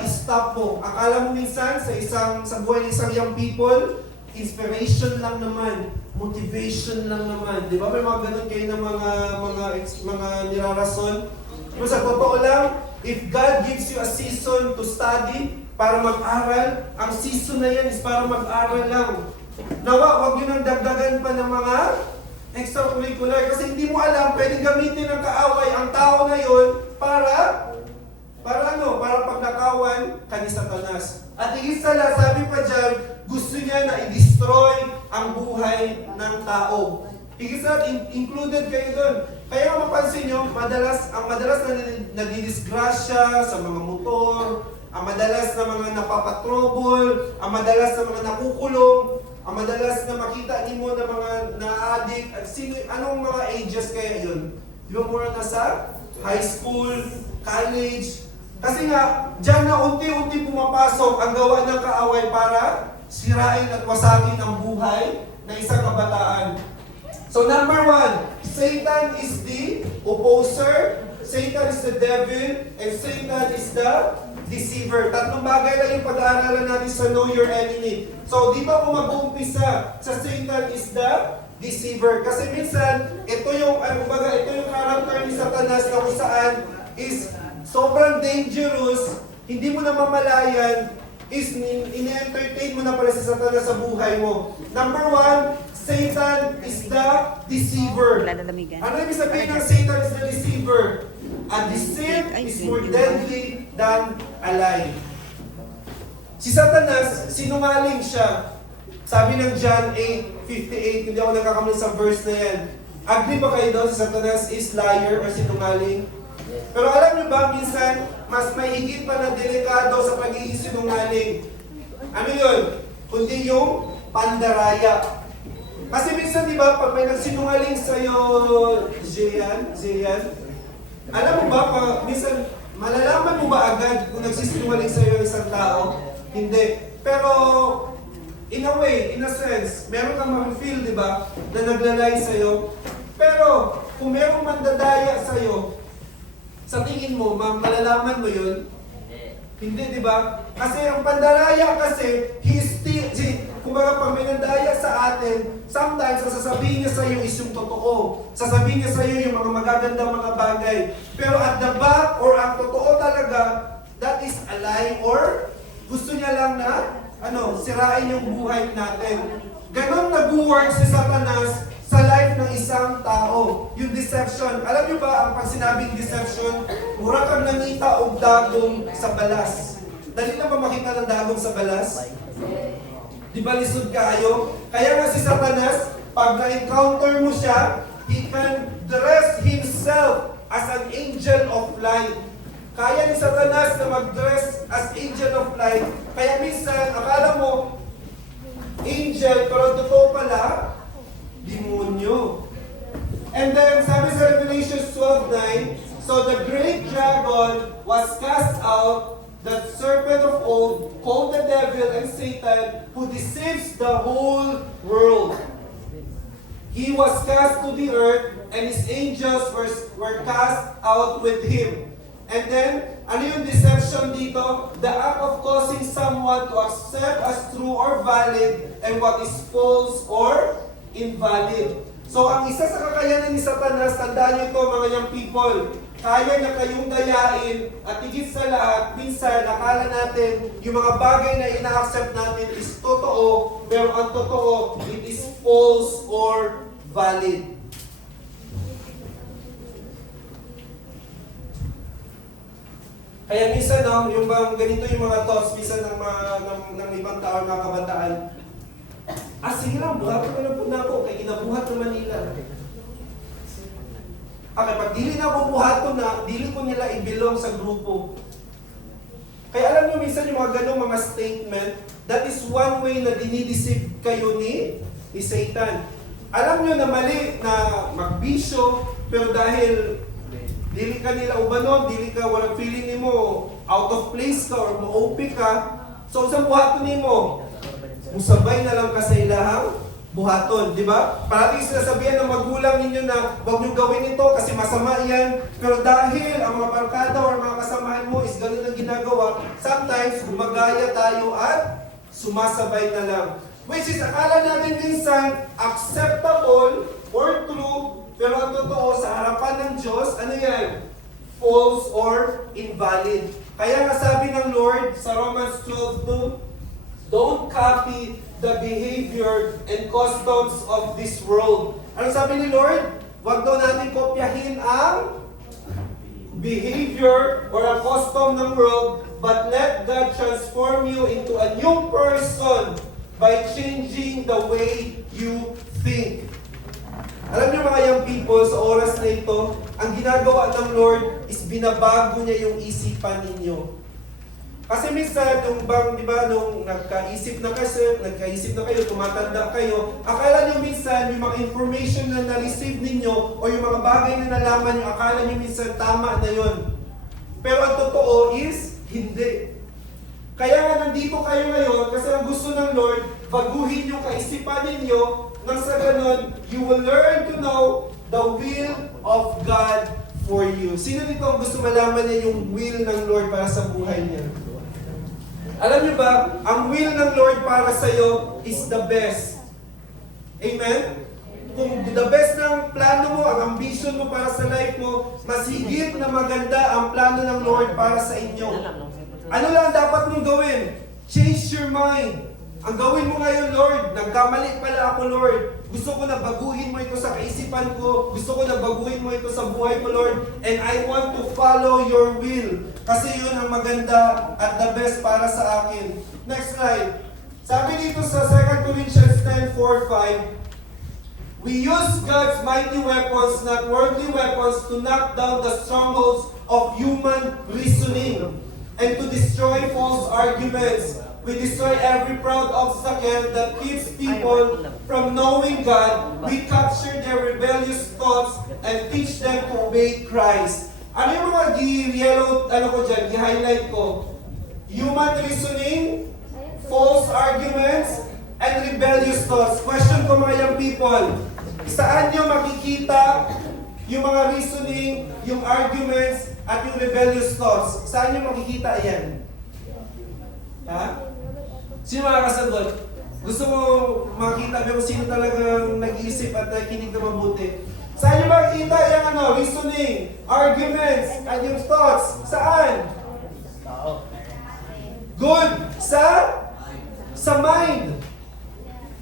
i-stop mo. Akala mo minsan, sa buhay ng isang young people, inspiration lang naman, motivation lang naman. Di ba may mga ganun kayo ng mga nirarason? Pero sa totoo lang, if God gives you a season to study para mag-aral, ang season na yan is para mag-aral lang. Nawa, huwag yun ang dagdagan pa ng mga extracurricular kasi hindi mo alam, pwedeng gamitin ng kaaway ang tao na yun para pagnakawan ka ni Satanas. At higit sa lahat, sabi pa dyan, gusto niya na i-destroy ang buhay ng tao. Higit sa lahat, included kayo doon. Kaya mapansin nyo, ang madalas na nadidisgrasya sa mga motor, ang madalas na mga napapatrobol, ang madalas na mga nakukulong, ang madalas na makita mo na mga na-addict, at anong mga ages kaya yun? Di ba mura nasa high school, college? Kasi nga, dyan na unti-unti pumapasok ang gawa ng kaaway para sirain at wasagin ang buhay ng isang kabataan. So number 1, Satan is the opposer, Satan is the devil, and Satan is the deceiver. Tatlong bagay lang yung pag-aaralan natin sa Know Your Enemy. So, di ba kung mag-uumpisa sa Satan is the deceiver? Kasi minsan, ito yung character ni Satanas na kung saan is sobrang dangerous, hindi mo na mamalayan, is in-entertain mo na pala si Satanas sa buhay mo. Number 1, Satan is the deceiver. Ano ibig sabihin ng Satan is the deceiver? A deceit is more deadly than a lie. Si Satanas, sinungaling siya. Sabi ng John 8:58, hindi ako nagkakamali sa verse na yan. Agree ba kayo daw si Satanas is liar or sinungaling? Pero alam niyo ba, minsan, mas mahigit pa na delikado sa pagiging sinungaling. Ano yun? Kundi yung pandaraya. Kasi minsan, di ba, pag may nagsinungaling sa'yo, Jian, alam mo ba, minsan, malalaman mo ba agad kung nagsisinungaling sa'yo ang isang tao? Hindi. Pero, in a way, in a sense, meron kang ma-feel, di ba, na naglalay sa'yo. Pero, kung merong mandadaya sa'yo, sa tingin mo, malalaman mo yun? Hindi, di ba? Kasi ang pandaraya kasi, kumbaga pag may nandaya sa atin, sometimes ang sasabihin niya sa iyo is yung totoo. Sasabihin niya sa iyo yung mga magagandang mga bagay. Pero at the back, or ang totoo talaga, that is a lie, or gusto niya lang na, sirain yung buhay natin. Ganon nag-work si Satanas sa life ng isang tao. Yung deception. Alam niyo ba, ang pag sinabing deception, mura kang nanita o dagong sa balas. Dali na ba makita ng dagong sa balas? Di ba lisod kayo? Kaya nga si Satanas, pag na-encounter mo siya, he can dress himself as an angel of light. Kaya ni Satanas na mag-dress as angel of light. Kaya minsan, akala mo, angel, pero totoo pala, demonyo. And then, sabi sa Revelation 12:9, so the great dragon was cast out, that serpent of old, called the devil and Satan, who deceives the whole world. He was cast to the earth, and his angels were cast out with him. And then, ano yung deception dito? The act of causing someone to accept as true or valid, and what is false or invalid. So, ang isa sa kakayanan ni Satanas, tandaan niyo ito mga young people, kaya na kayong dayain at higit sa lahat, minsan akala natin yung mga bagay na ina-accept natin is totoo, pero ang totoo, it is false or valid. Kaya minsan, yung bang ganito yung mga thoughts, minsan ng ibang tao, mga kabataan, sige lang, buhat ko na po na ako, kaya kinabuhat ng Manila. Pag dili na ako buhaton na, dili ko nila i-belong sa grupo. Kaya alam nyo minsan yung mga ganong mga statement, that is one way na dinideceive kayo ni Satan. Alam nyo na mali na magbisyo, pero dahil dili ka nila ubanon, dili ka, walang feeling mo, out of place ka or ma-OP ka, so sa buhaton mo, musabay na lang ka sa ilahang buhaton, di ba? Parating sinasabihan ng magulang ninyo na huwag nyo gawin ito kasi masama yan. Pero dahil ang mga barkada o mga kasamahan mo is ganun ang ginagawa, sometimes gumagaya tayo at sumasabay na lang. Which is akala natin minsan acceptable or true, pero ang totoo sa harapan ng Diyos, ano yan? False or invalid. Kaya nga sabi ng Lord sa Romans 12:2, don't copy the behavior and customs of this world. Ano sabi ni Lord? Huwag daw natin kopyahin ang behavior or ang custom ng world, but let God transform you into a new person by changing the way you think. Alam niyo mga young people, sa oras na ito, ang ginagawa ng Lord is binabago niya yung isipan ninyo. Kasi minsan, di ba, nung nagkaisip na kayo, tumatanda kayo, akala nyo minsan, yung mga information na na-receive ninyo, o yung mga bagay na nalaman nyo, akala nyo minsan tama na yon. Pero ang totoo is, hindi. Kaya nga nandito kayo ngayon, kasi ang gusto ng Lord, baguhin yung kaisipan ninyo, nang sa ganon, you will learn to know the will of God for you. Sino dito ang gusto malaman niya yung will ng Lord para sa buhay niya? Alam niyo ba, ang will ng Lord para sa iyo is the best. Amen? Kung the best ng plano mo, ang ambition mo para sa life mo, mas higit na maganda ang plano ng Lord para sa inyo. Ano lang dapat mong gawin? Change your mind. Ang gawin mo ngayon, Lord, nagkamali pala ako, Lord. Gusto ko na baguhin mo ito sa kaisipan ko. Gusto ko na baguhin mo ito sa buhay ko, Lord. And I want to follow your will. Kasi yun ang maganda at the best para sa akin. Next slide. Sabi dito sa 2 Corinthians 10:4-5, We use God's mighty weapons, not worldly weapons, to knock down the strongholds of human reasoning and to destroy false arguments. We destroy every proud obstacle that keeps people from knowing God. We capture their rebellious thoughts and teach them to obey Christ. Ano yung mga yellow, i-highlight ko? Human reasoning, false arguments, and rebellious thoughts. Question ko mga young people, saan nyo makikita yung mga reasoning, yung arguments, at yung rebellious thoughts? Saan nyo makikita yan? Ha? Sino makakasagot? Gusto mo makita kung sino talagang nag-iisip at nakikinig na mabuti? Saan nyo makikita yung reasoning, arguments, at yung thoughts? Saan? Good. Sa mind.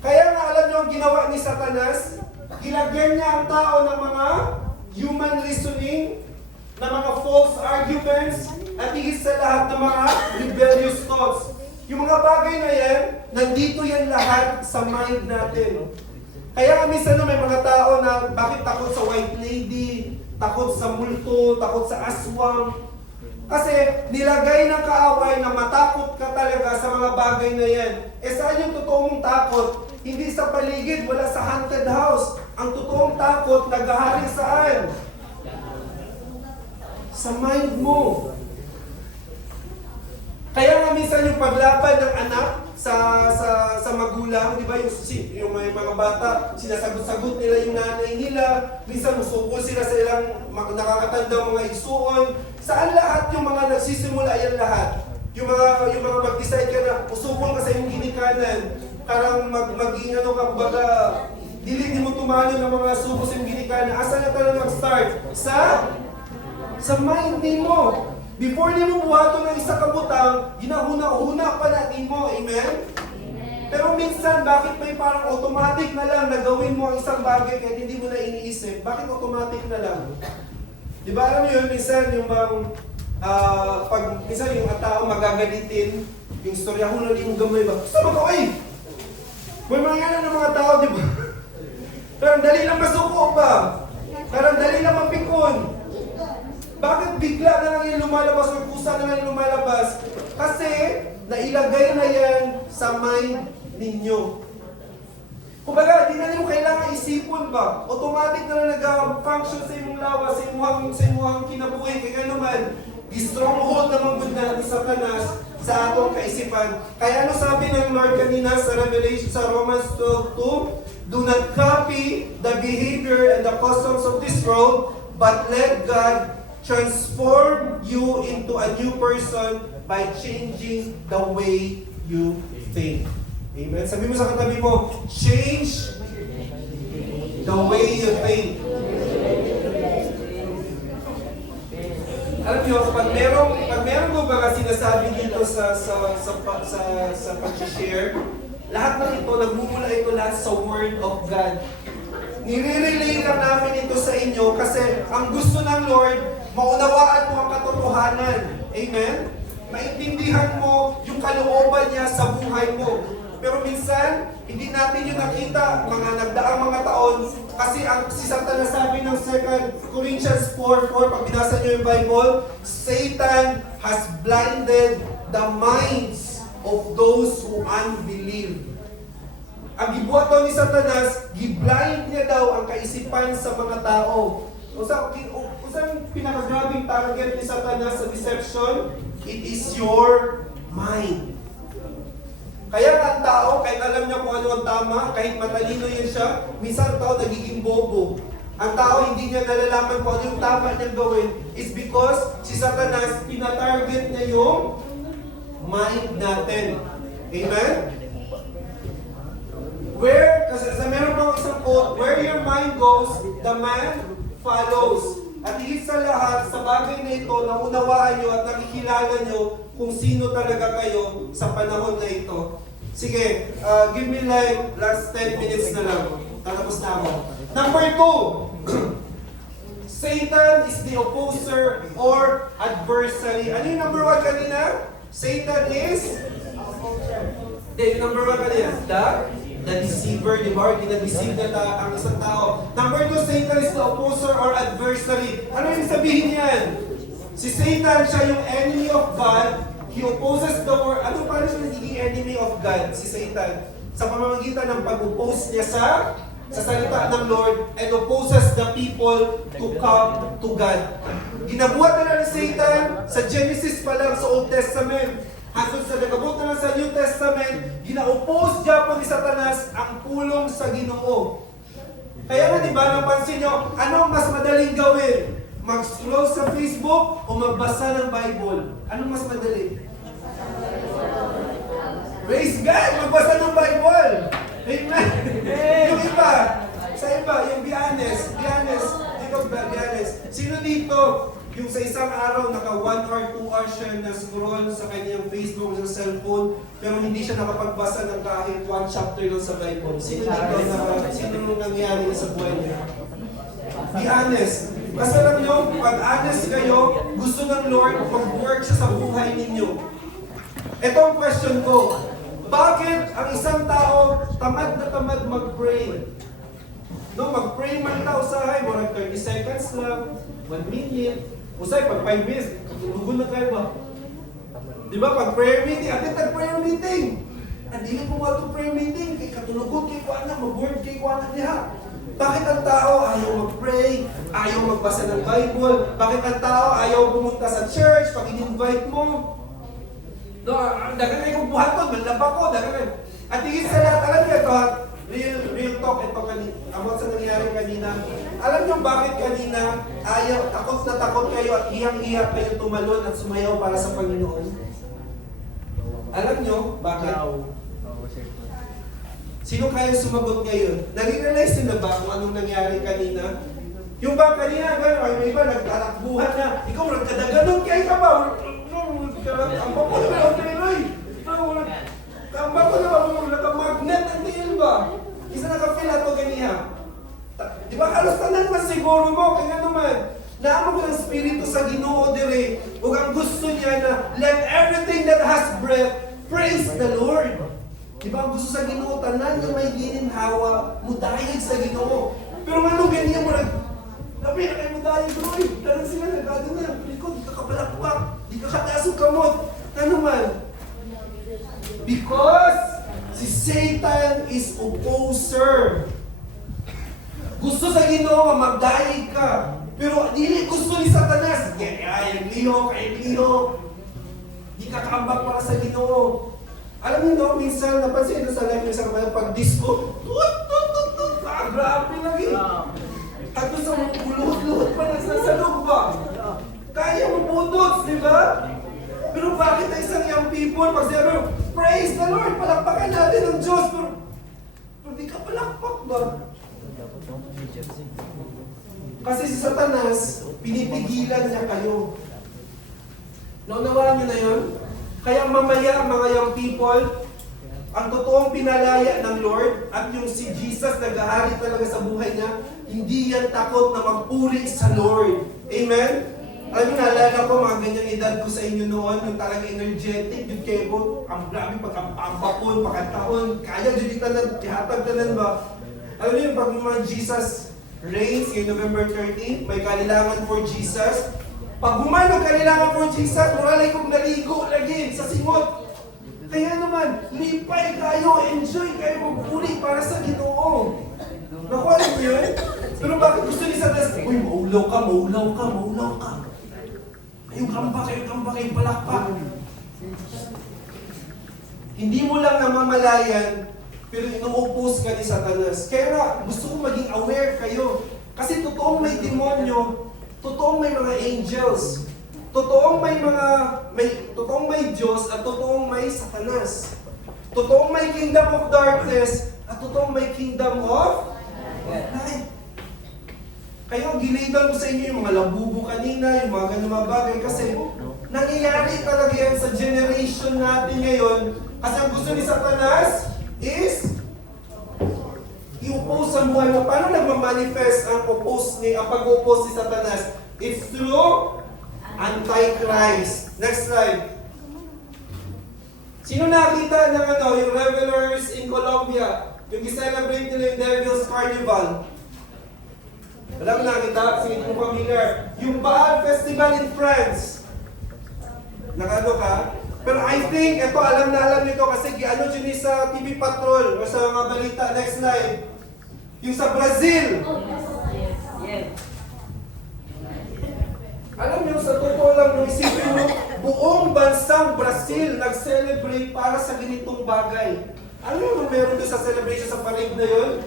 Kaya nga alam nyo ang ginawa ni Satanas? Gilagyan niya ang tao ng mga human reasoning, ng mga false arguments, at higit sa lahat ng mga rebellious thoughts. Yung mga bagay na yan, nandito yan lahat sa mind natin. Kaya nga minsan may mga tao na bakit takot sa white lady, takot sa multo, takot sa aswang. Kasi nilagay ng kaaway na matakot ka talaga sa mga bagay na yan. Eh saan yung totoong takot? Hindi sa paligid, wala sa haunted house. Ang totoong takot, naghahari saan? Sa mind mo. Kaya nga minsan yung paglaban ng anak sa magulang, di ba yung may mga bata, sinasagot-sagot nila yung nanay nila, minsan musukol sila sa ilang nakakatandang mga isuon. Saan lahat yung mga nagsisimula yan lahat? Yung mga mag-decide ka na, usukol ka sa iyong ginikanan, parang maging kumbaga, dili mo tumalo ng mga suko sa iyong ginikanan. Asa na talaga mag-start? Sa mind mo. Before di mo buhato ng isa kabutang, ginahuna-huna pa natin mo. Amen? Pero minsan, bakit may parang automatic na lang na gawin mo ang isang bagay kahit hindi mo na iniisip? Bakit automatic na lang? Di ba alam mo yun, minsan yung minsan yung tao magagalitin, yung istoryahunan yung gamay ba? Gusto mo ka, oy! May mga yan ng mga tao, di ba? Parang dali lang masuko ba? Parang dali lang mapikon. Bakit bigla na lang yung lumalabas o kusa na lang yung lumalabas? Kasi nailagay na yan sa mind ninyo. Kumbaga, di na nyo kailangan isipon ba? Automatic na lang nag-function sa imong lawas, sa imuhang kinabuhi. Kaya naman, stronghold naman good na ni Satanas sa atong kaisipan. Kaya ano sabi ng Lord kanina sa Revelation, sa Romans 12:2, do not copy the behavior and the customs of this world, but let God transform you into a new person by changing the way you think. Amen? Sabi mo sa katabi mo, change the way you think. Alam niyo, pag meron mo ba sinasabi dito sa pag-share, lahat ng ito, nagmumula ito lahat sa Word of God. Nire-relay lang namin ito sa inyo kasi ang gusto ng Lord, maunawaan mo ang katotohanan. Amen? Maintindihan mo yung kalooban niya sa buhay mo. Pero minsan, hindi natin yung nakita mga nagdaang mga taon kasi si Satan sabi ng 2 Corinthians 4:4, pag binasa niyo yung Bible, Satan has blinded the minds of those who unbelieve. Ang gibuhat daw ni Satanas, giblind niya daw ang kaisipan sa mga tao. Usang pinakagrabing target ni Satanas sa deception? It is your mind. Kaya ang tao, kahit alam niya kung ano ang tama, kahit matalino yan siya, minsan ang tao nagiging bobo. Ang tao hindi niya nalalaman kung ano yung tama niyang gawin is because si Satanas, pinatarget niya yung mind natin. Amen? Kasi meron pang isang quote, where your mind goes, the man follows. At higit sa lahat, sa bagay na ito, naunawaan nyo at nakikilala nyo kung sino talaga kayo sa panahon na ito. Sige, give me like last 10 minutes na lang. Tatapos na ako. Number 2, Satan is the opposer or adversary. Ano yung number 1 kanina? Satan is? Yung number 1 kanina? The the deceiver, di ba? Or dinadeceive na ang isang tao. Number 2, Satan is the opposer or adversary. Ano yung sabihin niyan? Si Satan, siya yung enemy of God. He opposes the word. Ano paano siya nagiging enemy of God, si Satan? Sa pamamagitan ng pag-oppose niya sa salita ng Lord and opposes the people to come to God. Ginabuhat na ni Satan sa Genesis pa lang sa Old Testament. Hanggang sa nagabot na lang sa New Testament, gina-oppose niya po ni Satanas ang pulong sa Ginoo. Kaya nga diba, napansin nyo, anong mas madaling gawin? Mag-scroll sa Facebook o magbasa ng Bible? Anong mas madali? Praise God! Magbasa ng Bible! Amen! Yung iba, sa iba, yung be honest, sino dito, yung sa isang araw, naka 1 or 2 hours siya na scroll sa kanyang Facebook, sa cellphone, pero hindi siya nakapagbasa ng kahit 1 chapter lang sa Bible. Sino dito, sino nung nangyari sa buhay niya? Be honest. Kasi alam nyo, pag honest kayo, gusto ng Lord mag-work siya sa buhay ninyo. Ito ang question ko. Bakit ang isang tao tamad na tamad mag-pray? No, mag-pray man tao sa hay, murag 30 seconds lang, 1 minute. Usay, pag 5 minutes, tulugon na kayo ba? Di ba, pag prayer meeting, atin tag-prayer meeting. Hindi ko mga itong prayer meeting, kay katulugon kay Kuana, mag-word kay Kuana niya. Bakit ang tao ayaw mag-pray, ayaw magbasa ng Bible? Bakit ang tao ayaw pumunta sa church pag in-invite mo? No, dagan kayo kung buhaton, malaba ko, dagan. At higit sa lahat, alam niyo ito, real talk ito kanina, about sa nangyari kanina. Alam niyo bakit kanina ayaw, takot kayo at hiyang-hiya kayo tumalon at sumayaw para sa Panginoon? Alam niyo bakit? Sino kayo sumagot ngayon? Nare-realize nyo na ba kung anong nangyari kanina? Yung ba kanina, gano'n, may iba nagtatakbuhan na, ikaw nagkadaganon kayo ka ba? Ang bako na ba ang tiloy? Ang bako na ba naka-magnet ang tiil ba? Isa naka-feel ato ganiya. Di ba halos tanan man siguro mo, kaya naman, naamag ko ng Espiritu sa Ginoo dire, ug ang gusto niya na, let everything that has breath, praise the Lord. Diba, ang gusto sa Ginoo, tanan na may gininhawa, mudayag sa Ginoo. Pero nga nung ganyan mo, labi na kayo mudayag, bro, tanan sila, nagado na, likod, di ka kapalakpak, di ka katasog kamot. Ano man? Because si Satan is opposer. Gusto sa Ginoo, magdayag ka. Pero dili gusto ni Satanas, ay, liho, di ka kaambak para sa Ginoo. Alam niyo, minsan napansin ito sa live ng isang kapatid, pag disco, grabe lagi. At sa luhod-luhod pa nagsasalog ba? Kaya mo budots, di ba? Pero bakit ang isang young people, pag sabi, praise the Lord, palakpakan natin ang Diyos, pero di ka palakpak ba? Kasi si Satanas, pinipigilan niya kayo. Naunawaan niyo na yun? Kaya mamaya, mga young people, ang totoong pinalaya ng Lord at yung si Jesus nag-ahari talaga sa buhay niya, hindi yan takot na magpuri sa Lord. Amen? Alam niyo, naalala ko mga ganyang edad ko sa inyo noon, yung talaga energetic, yung kayo, ang grabe, pagkampakon, pagkataon, kaya dyan tanan, ihatag tanan ba? Alam niyo, pag yung mga Jesus reigns, yung November 30, may kailangan for Jesus, pag humano kailangan for Jesus, muralay kong naligo lagi sa singot. Kaya naman, lipay kayo, enjoy kayo, magpuri para sa Ginoo. Nakuha niyo yun? Pero bakit gusto ni Satanas? Uy, maulaw ka. Kayong kambak, palakpak. Hindi mo lang namamalayan, pero inuupos ka ni Satanas. Kaya nga, gusto ko maging aware kayo. Kasi totoong may demonyo, totoong may mga angels, totoong may Diyos at totoong may Satanas. Totoong may kingdom of darkness at totoong may kingdom of light. Kaya gilitan ko sa inyo yung mga labubo kanina, yung mga ganun mga bagay kasi nangyayari talaga yan sa generation natin ngayon kasi ang gusto ni Satanas is i-oppose ang buhay mo. Paano nagmamanifest ang pag-oppose ni Satanas? It's through Antichrist. Next slide. Sino nakita ng yung revelers in Colombia? Yung i-celebrate nila yung Devil's Carnival. Alam mo nakita, sige kung familiar. Yung Baal Festival in France. Nakano ka? Pero I think, ito alam na alam nito kasi ano dyan sa TV Patrol o sa mga balita, next slide. Yung sa Brazil. Alam niyo, sa totoo lang, nung isipin mo, buong bansang Brazil nag-celebrate para sa ganitong bagay. Ano yung meron doon sa celebration sa parade na yun?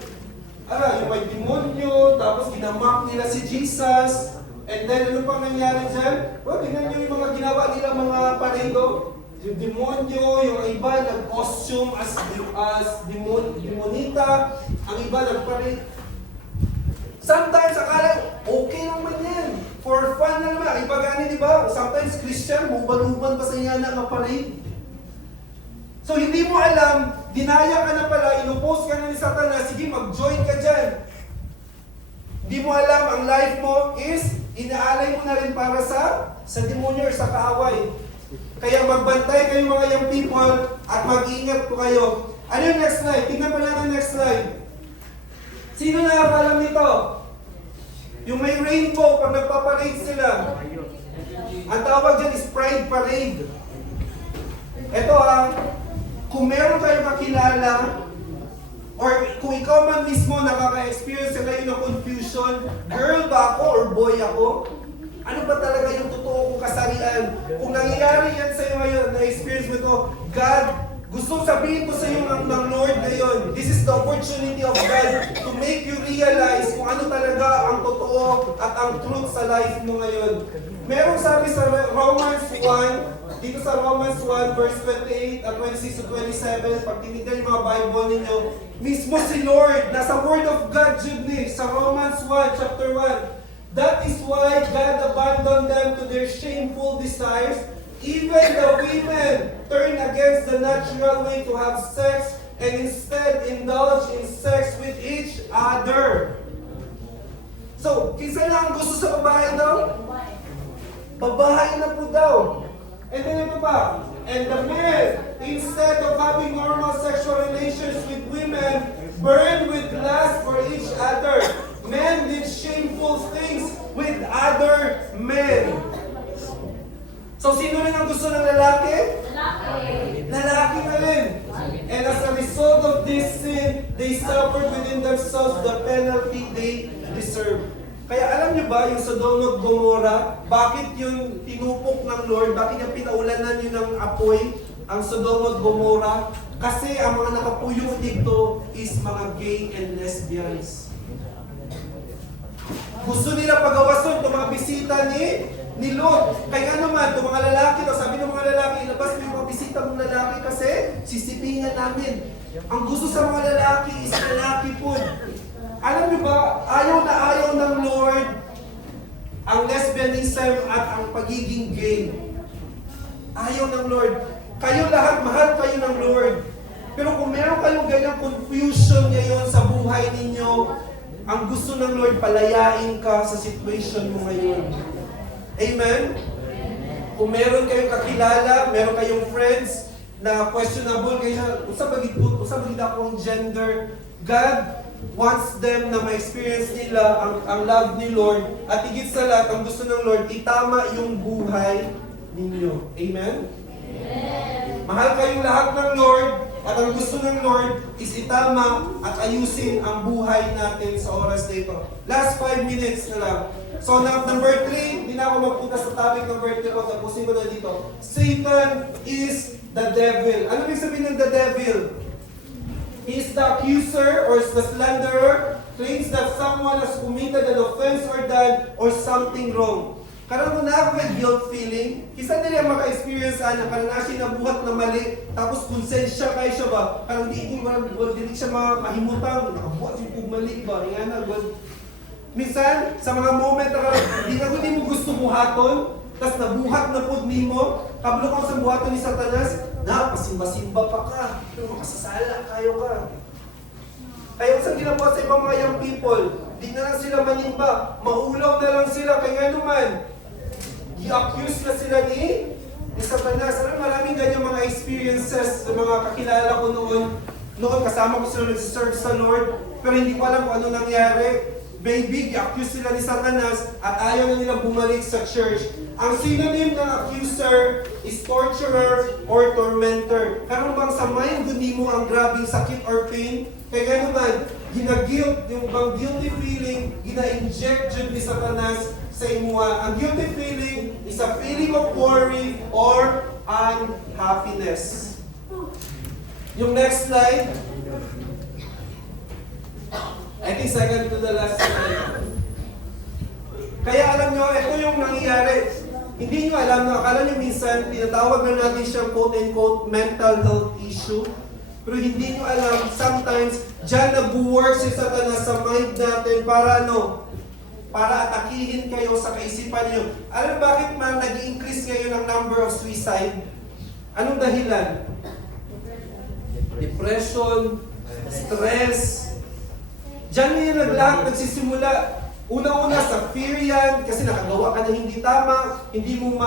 Yung may demonyo, tapos ginamak nila si Jesus. And then, ano pang nangyari dyan? Well, tingnan nyo yung mga ginawa nila mga parado. Yung demonyo, yung iba nag-costume as demonita, ang iba nag-parade. Sometimes, akala, okay naman yan. For fun na naman. Ang iba gani, di ba? Sometimes, Christian, huban-huban pa sa inyo na parade. So, hindi mo alam, dinaya ka na pala, inupost ka na ni Satanas, sige, mag-join ka dyan. Hindi mo alam, ang life mo is, inaalay mo na rin para sa demonyo or sa kaaway. Kaya magbantay kayo mga young people at mag-ingat po kayo. Ano yung next slide? Tingnan pa lang ang next slide. Sino nakakalam nito? Yung may rainbow pag nagpaparade sila. Ang tawag dyan is Pride Parade. Ito kung meron kayong kakilala, or kung ikaw man mismo nakaka-experience kayo ng confusion, girl ba ako or boy ako? Ano ba talaga yung totoo kong kasarian? Kung nangyayari yan sa'yo ngayon, na-experience mo ito, God, gusto sabihin ko sa iyo ng Lord ngayon, this is the opportunity of God to make you realize kung ano talaga ang totoo at ang truth sa life mo ngayon. Merong sabi sa Romans 1, dito sa Romans 1 verse 28 at 26 to 27, pag tinignan yung mga Bible ninyo, mismo si Lord, nasa Word of God, Judni, sa Romans 1, chapter 1, that is why God abandoned them to their shameful desires. Even the women turn against the natural way to have sex and instead indulge in sex with each other. So, kinsa na ang gusto sa babae daw? Babae na po daw. And then ito pa. And the men, instead of having normal sexual relations with women, burn with lust for each other. Men did shameful things with other men. So, sino rin ang gusto ng lalaki? Lalaki na rin. And as a result of this sin, they suffered within themselves the penalty they deserve. Kaya alam niyo ba, yung Sodom at Gomorrah, bakit yung tinupok ng Lord, bakit yung pinaulanan yun ng apoy, ang Sodom at Gomorrah? Kasi ang mga nakapuyo dito is mga gay and lesbians. Gusto nila pagawason itong mga bisita ni Lot. Kaya naman, itong mga lalaki, sabi ng mga lalaki, ilabas mo yung mga bisita mong lalaki kasi sisipingan namin. Ang gusto sa mga lalaki is lalaki po. Alam niyo ba, ayaw na ayaw ng Lord ang lesbianism at ang pagiging gay. Ayaw ng Lord. Kayo lahat, mahal kayo ng Lord. Pero kung meron kayong ganyang confusion ngayon sa buhay ninyo, ang gusto ng Lord, palayain ka sa situation mo ngayon. Amen? Kung meron kayong kakilala, meron kayong friends na questionable, kaya usabagid akong gender, God wants them na ma-experience nila ang love ni Lord, at higit sa lahat, ang gusto ng Lord, itama yung buhay ninyo. Amen? Amen. Mahal kayong lahat ng Lord, at ang gusto ng Lord is itama at ayusin ang buhay natin sa oras na ito. Last 5 minutes na lang. So, number 3, hindi na ako magpunta sa topic number 3 ko, tapusin ko na dito. Satan is the devil. Ano ibig sabihin ng the devil? He is the accuser or the slanderer, claims that someone has committed an offense or done or something wrong. Karon mo na ako may guilt feeling, kisa nila maka-experience na karanasin na buhat na mali, tapos konsensya kayo siya ba, karang di siya mahimutang, nakabuhat yung mali ba, yan na, minsan, sa mga moment na di mo gusto buhaton, tapos nabuhat na po nimo, kablo ka sa buhaton ni Satanas, pasimba-simba pa ka, pero makasasala kayo ka. Kaya kung saan ginawa sa ibang mga young people, di na lang sila manimba, maulaw na lang sila, kaya naman, i-accuse na sila ni Satanas. Alam, maraming ganyan mga experiences sa mga kakilala ko noon. Noon kasama ko sila nag-serve sa Lord, pero hindi ko alam kung ano nangyari. Maybe, i-accuse sila ni Satanas at ayaw na nilang bumalik sa church. Ang synonym ng accuser is torturer or tormentor. Karon bang sa mind doon mo ang grabing sakit or pain? Kaya naman, gina-guilt, yung bang guilty feeling, gina-inject dyan ni Satanas sa imuha. Ang guilty feeling is a feeling of worry or unhappiness. Yung next slide. I think second to the last slide. Kaya alam nyo, ito yung nangyayari. Hindi nyo alam na, akala nyo minsan, tinatawag na natin siyang quote-unquote mental health issue. Pero hindi nyo alam, sometimes, dyan nag-work si Satanas sa mind natin para ano? Para atakihin kayo sa kaisipan nyo. Alam bakit man nag-increase ngayon ang number of suicide? Anong dahilan? Depression, stress. Diyan ngayon lahat nagsisimula. Una-una sa fear yan, kasi nakagawa ka na hindi tama, hindi mo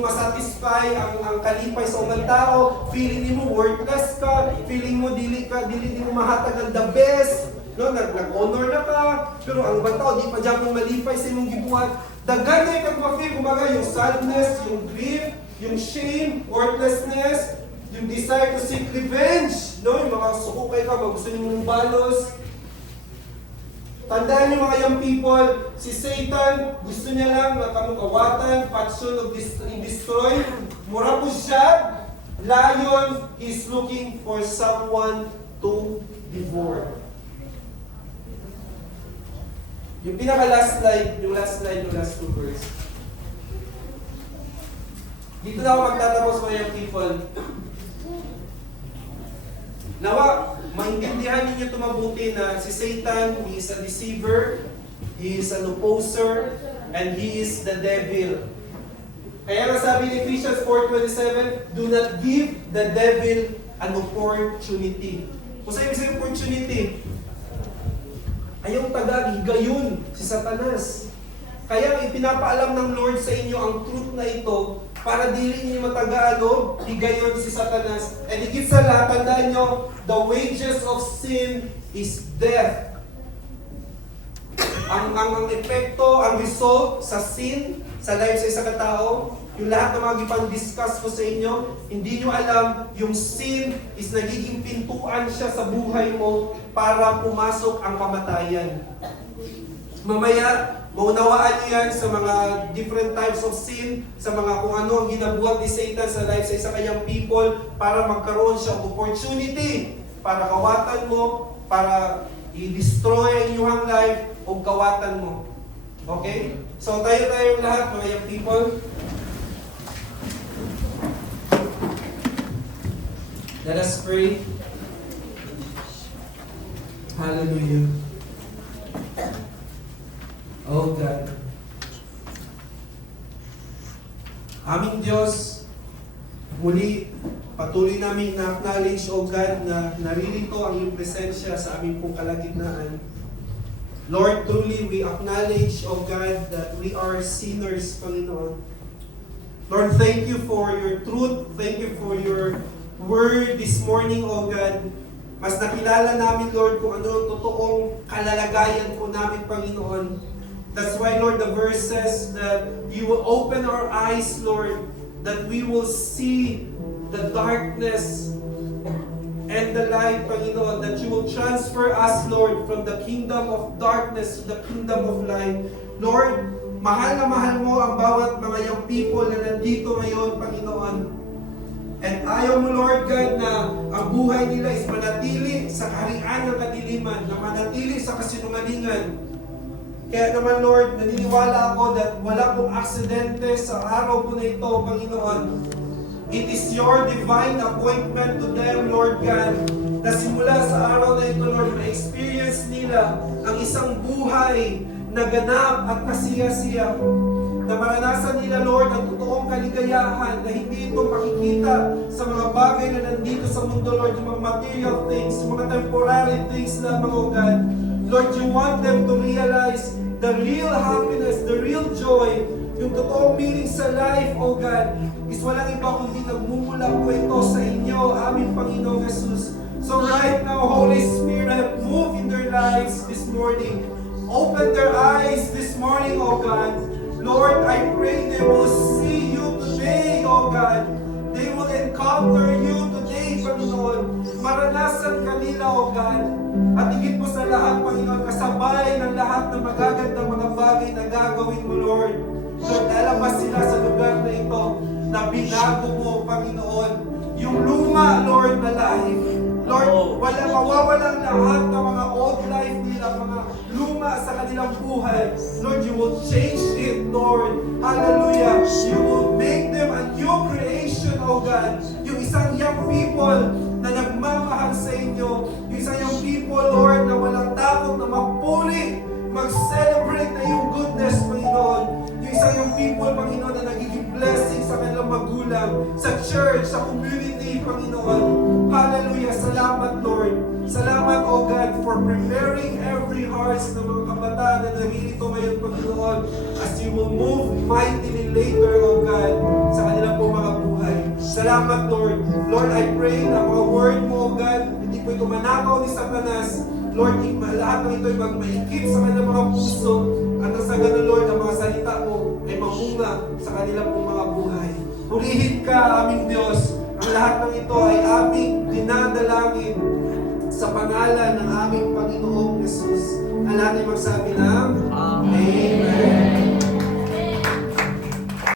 masatisfy ang kalipay sa ubang tao, feeling mo worthless ka, feeling mo dili mo mahatag ang the best, no, nag-honor na ka, pero ang ibang tao di pa dyan mong malipay sa imong gibuhat. Daghan na kang ma-feel, kumbaga yung sadness, yung grief, yung shame, worthlessness, yung desire to seek revenge, no, yung mga sukukay ka, gusto niyo mong balos. Tandaan niyo mga young people, si Satan, gusto niya lang makamukawatan, passion of destroy. Mura po siya, lion is looking for someone to devour. Yung pinaka-last slide, yung last two verse. Dito na ako magtatapos mga young people. Nawa, maintindihan ninyo ito mabuti na si Satan, he is a deceiver, he is an opposer, and he is the devil. Kaya nga sabi ni Ephesians 4:27, do not give the devil an opportunity. Kung sa'yo ibig sabihin opportunity, ayaw tagagigayon si Satanas. Kaya ipinapaalam ng Lord sa inyo ang truth na ito para dili niyo matagaan higayon si Satanas. And higit sa lahat, tandaan nyo, the wages of sin is death. Ang epekto, ang result sa sin, sa life sa isang katao, yung lahat ng mga ipang-discuss ko sa inyo, hindi nyo alam, yung sin is nagiging pintuan siya sa buhay mo para pumasok ang kamatayan. Mamaya, maunawaan niyo yan sa mga different types of sin, sa mga kung ano ang ginabuhat ni Satan sa life sa isa kanyang people para magkaroon siya ng opportunity para kawatan mo, para i-destroy ang inyong life o kawatan mo. Okay? So tayo lahat mga young people. Let us pray. Hallelujah. Oh God. Aming Diyos, muli patuloy namin na-acknowledge, O God, na naririto ang iyong presensya sa aming pong kalagitnaan. Lord, truly we acknowledge, O God, that we are sinners, Panginoon. Lord, thank you for your truth. Thank you for your word this morning, O God. Mas nakilala namin, Lord, kung ano ang totoong kalalagayan po namin, Panginoon. That's why, Lord, the verse says that you will open our eyes, Lord, that we will see the darkness and the light, Panginoon, that you will transfer us, Lord, from the kingdom of darkness to the kingdom of light. Lord, mahal na mahal mo ang bawat mga young people na nandito ngayon, Panginoon. And ayaw mo, Lord God, na ang buhay nila is manatili sa kaharian ng kadiliman, na manatili sa kasinungalingan. Kaya naman, Lord, naniniwala ako that wala pong aksidente sa araw po na ito, Panginoon. It is your divine appointment to them, Lord God, na simula sa araw na ito, Lord, ma-experience nila ang isang buhay na ganap at kasiya-siya. Na maranasan nila, Lord, ang totoong kaligayahan na hindi ito makikita sa mga bagay na nandito sa mundo, Lord, yung mga material things, yung mga temporary things lamang, O God. Lord, you want them to realize the real happiness, the real joy, yung totoong meaning sa life, O God, is walang iba kundi nagmumula po ito sa inyo, aming Panginoong Jesus. So right now, Holy Spirit, move in their lives this morning. Open their eyes this morning, oh God. Lord, I pray they will see you today, oh God. They will encounter you today, Panginoon. Maranasan kanila, oh God. At higit po sa lahat, Panginoon, kasabay ng lahat ng magagandang mga bagay na gagawin mo, Lord. Lord, lalabas sila sa lugar na ito na binago mo, Panginoon. Yung luma, Lord, na life. Lord, mawawalang lahat ng mga old life nila, mga luma sa kanilang buhay. Lord, you will change it, Lord. Hallelujah. You will make them a new creation, oh God. Yung isang young people na nagmamahal sa inyo. Yung isang young people, Lord, na walang takot na magpuli, mag-celebrate na yung goodness, Panginoon. Yung isang young people, Panginoon, na nagiging blessing sa kanilang magulang, sa church, sa community, Panginoon. Hallelujah. Salamat, Lord. Salamat, O God, for preparing every hearts ng mga kabataan na naririto ngayon, Panginoon, as you will move mightily later, O God, sa kanilang pong mga buhay. Salamat, Lord. Lord, I pray na mga word mo, O God, hindi po ito manakaw ni Satanas. Lord, lahat ng ito ay magmaikip sa kanilang mga puso, at sa ganun, Lord, ang mga salita mo ay mamunga sa kanilang pong mga buhay. Purihin ka, aming Diyos. Ang lahat ng ito ay aming dinadalangin sa pangalan ng aming Panginoong Jesus. Ang lahat ay magsabi na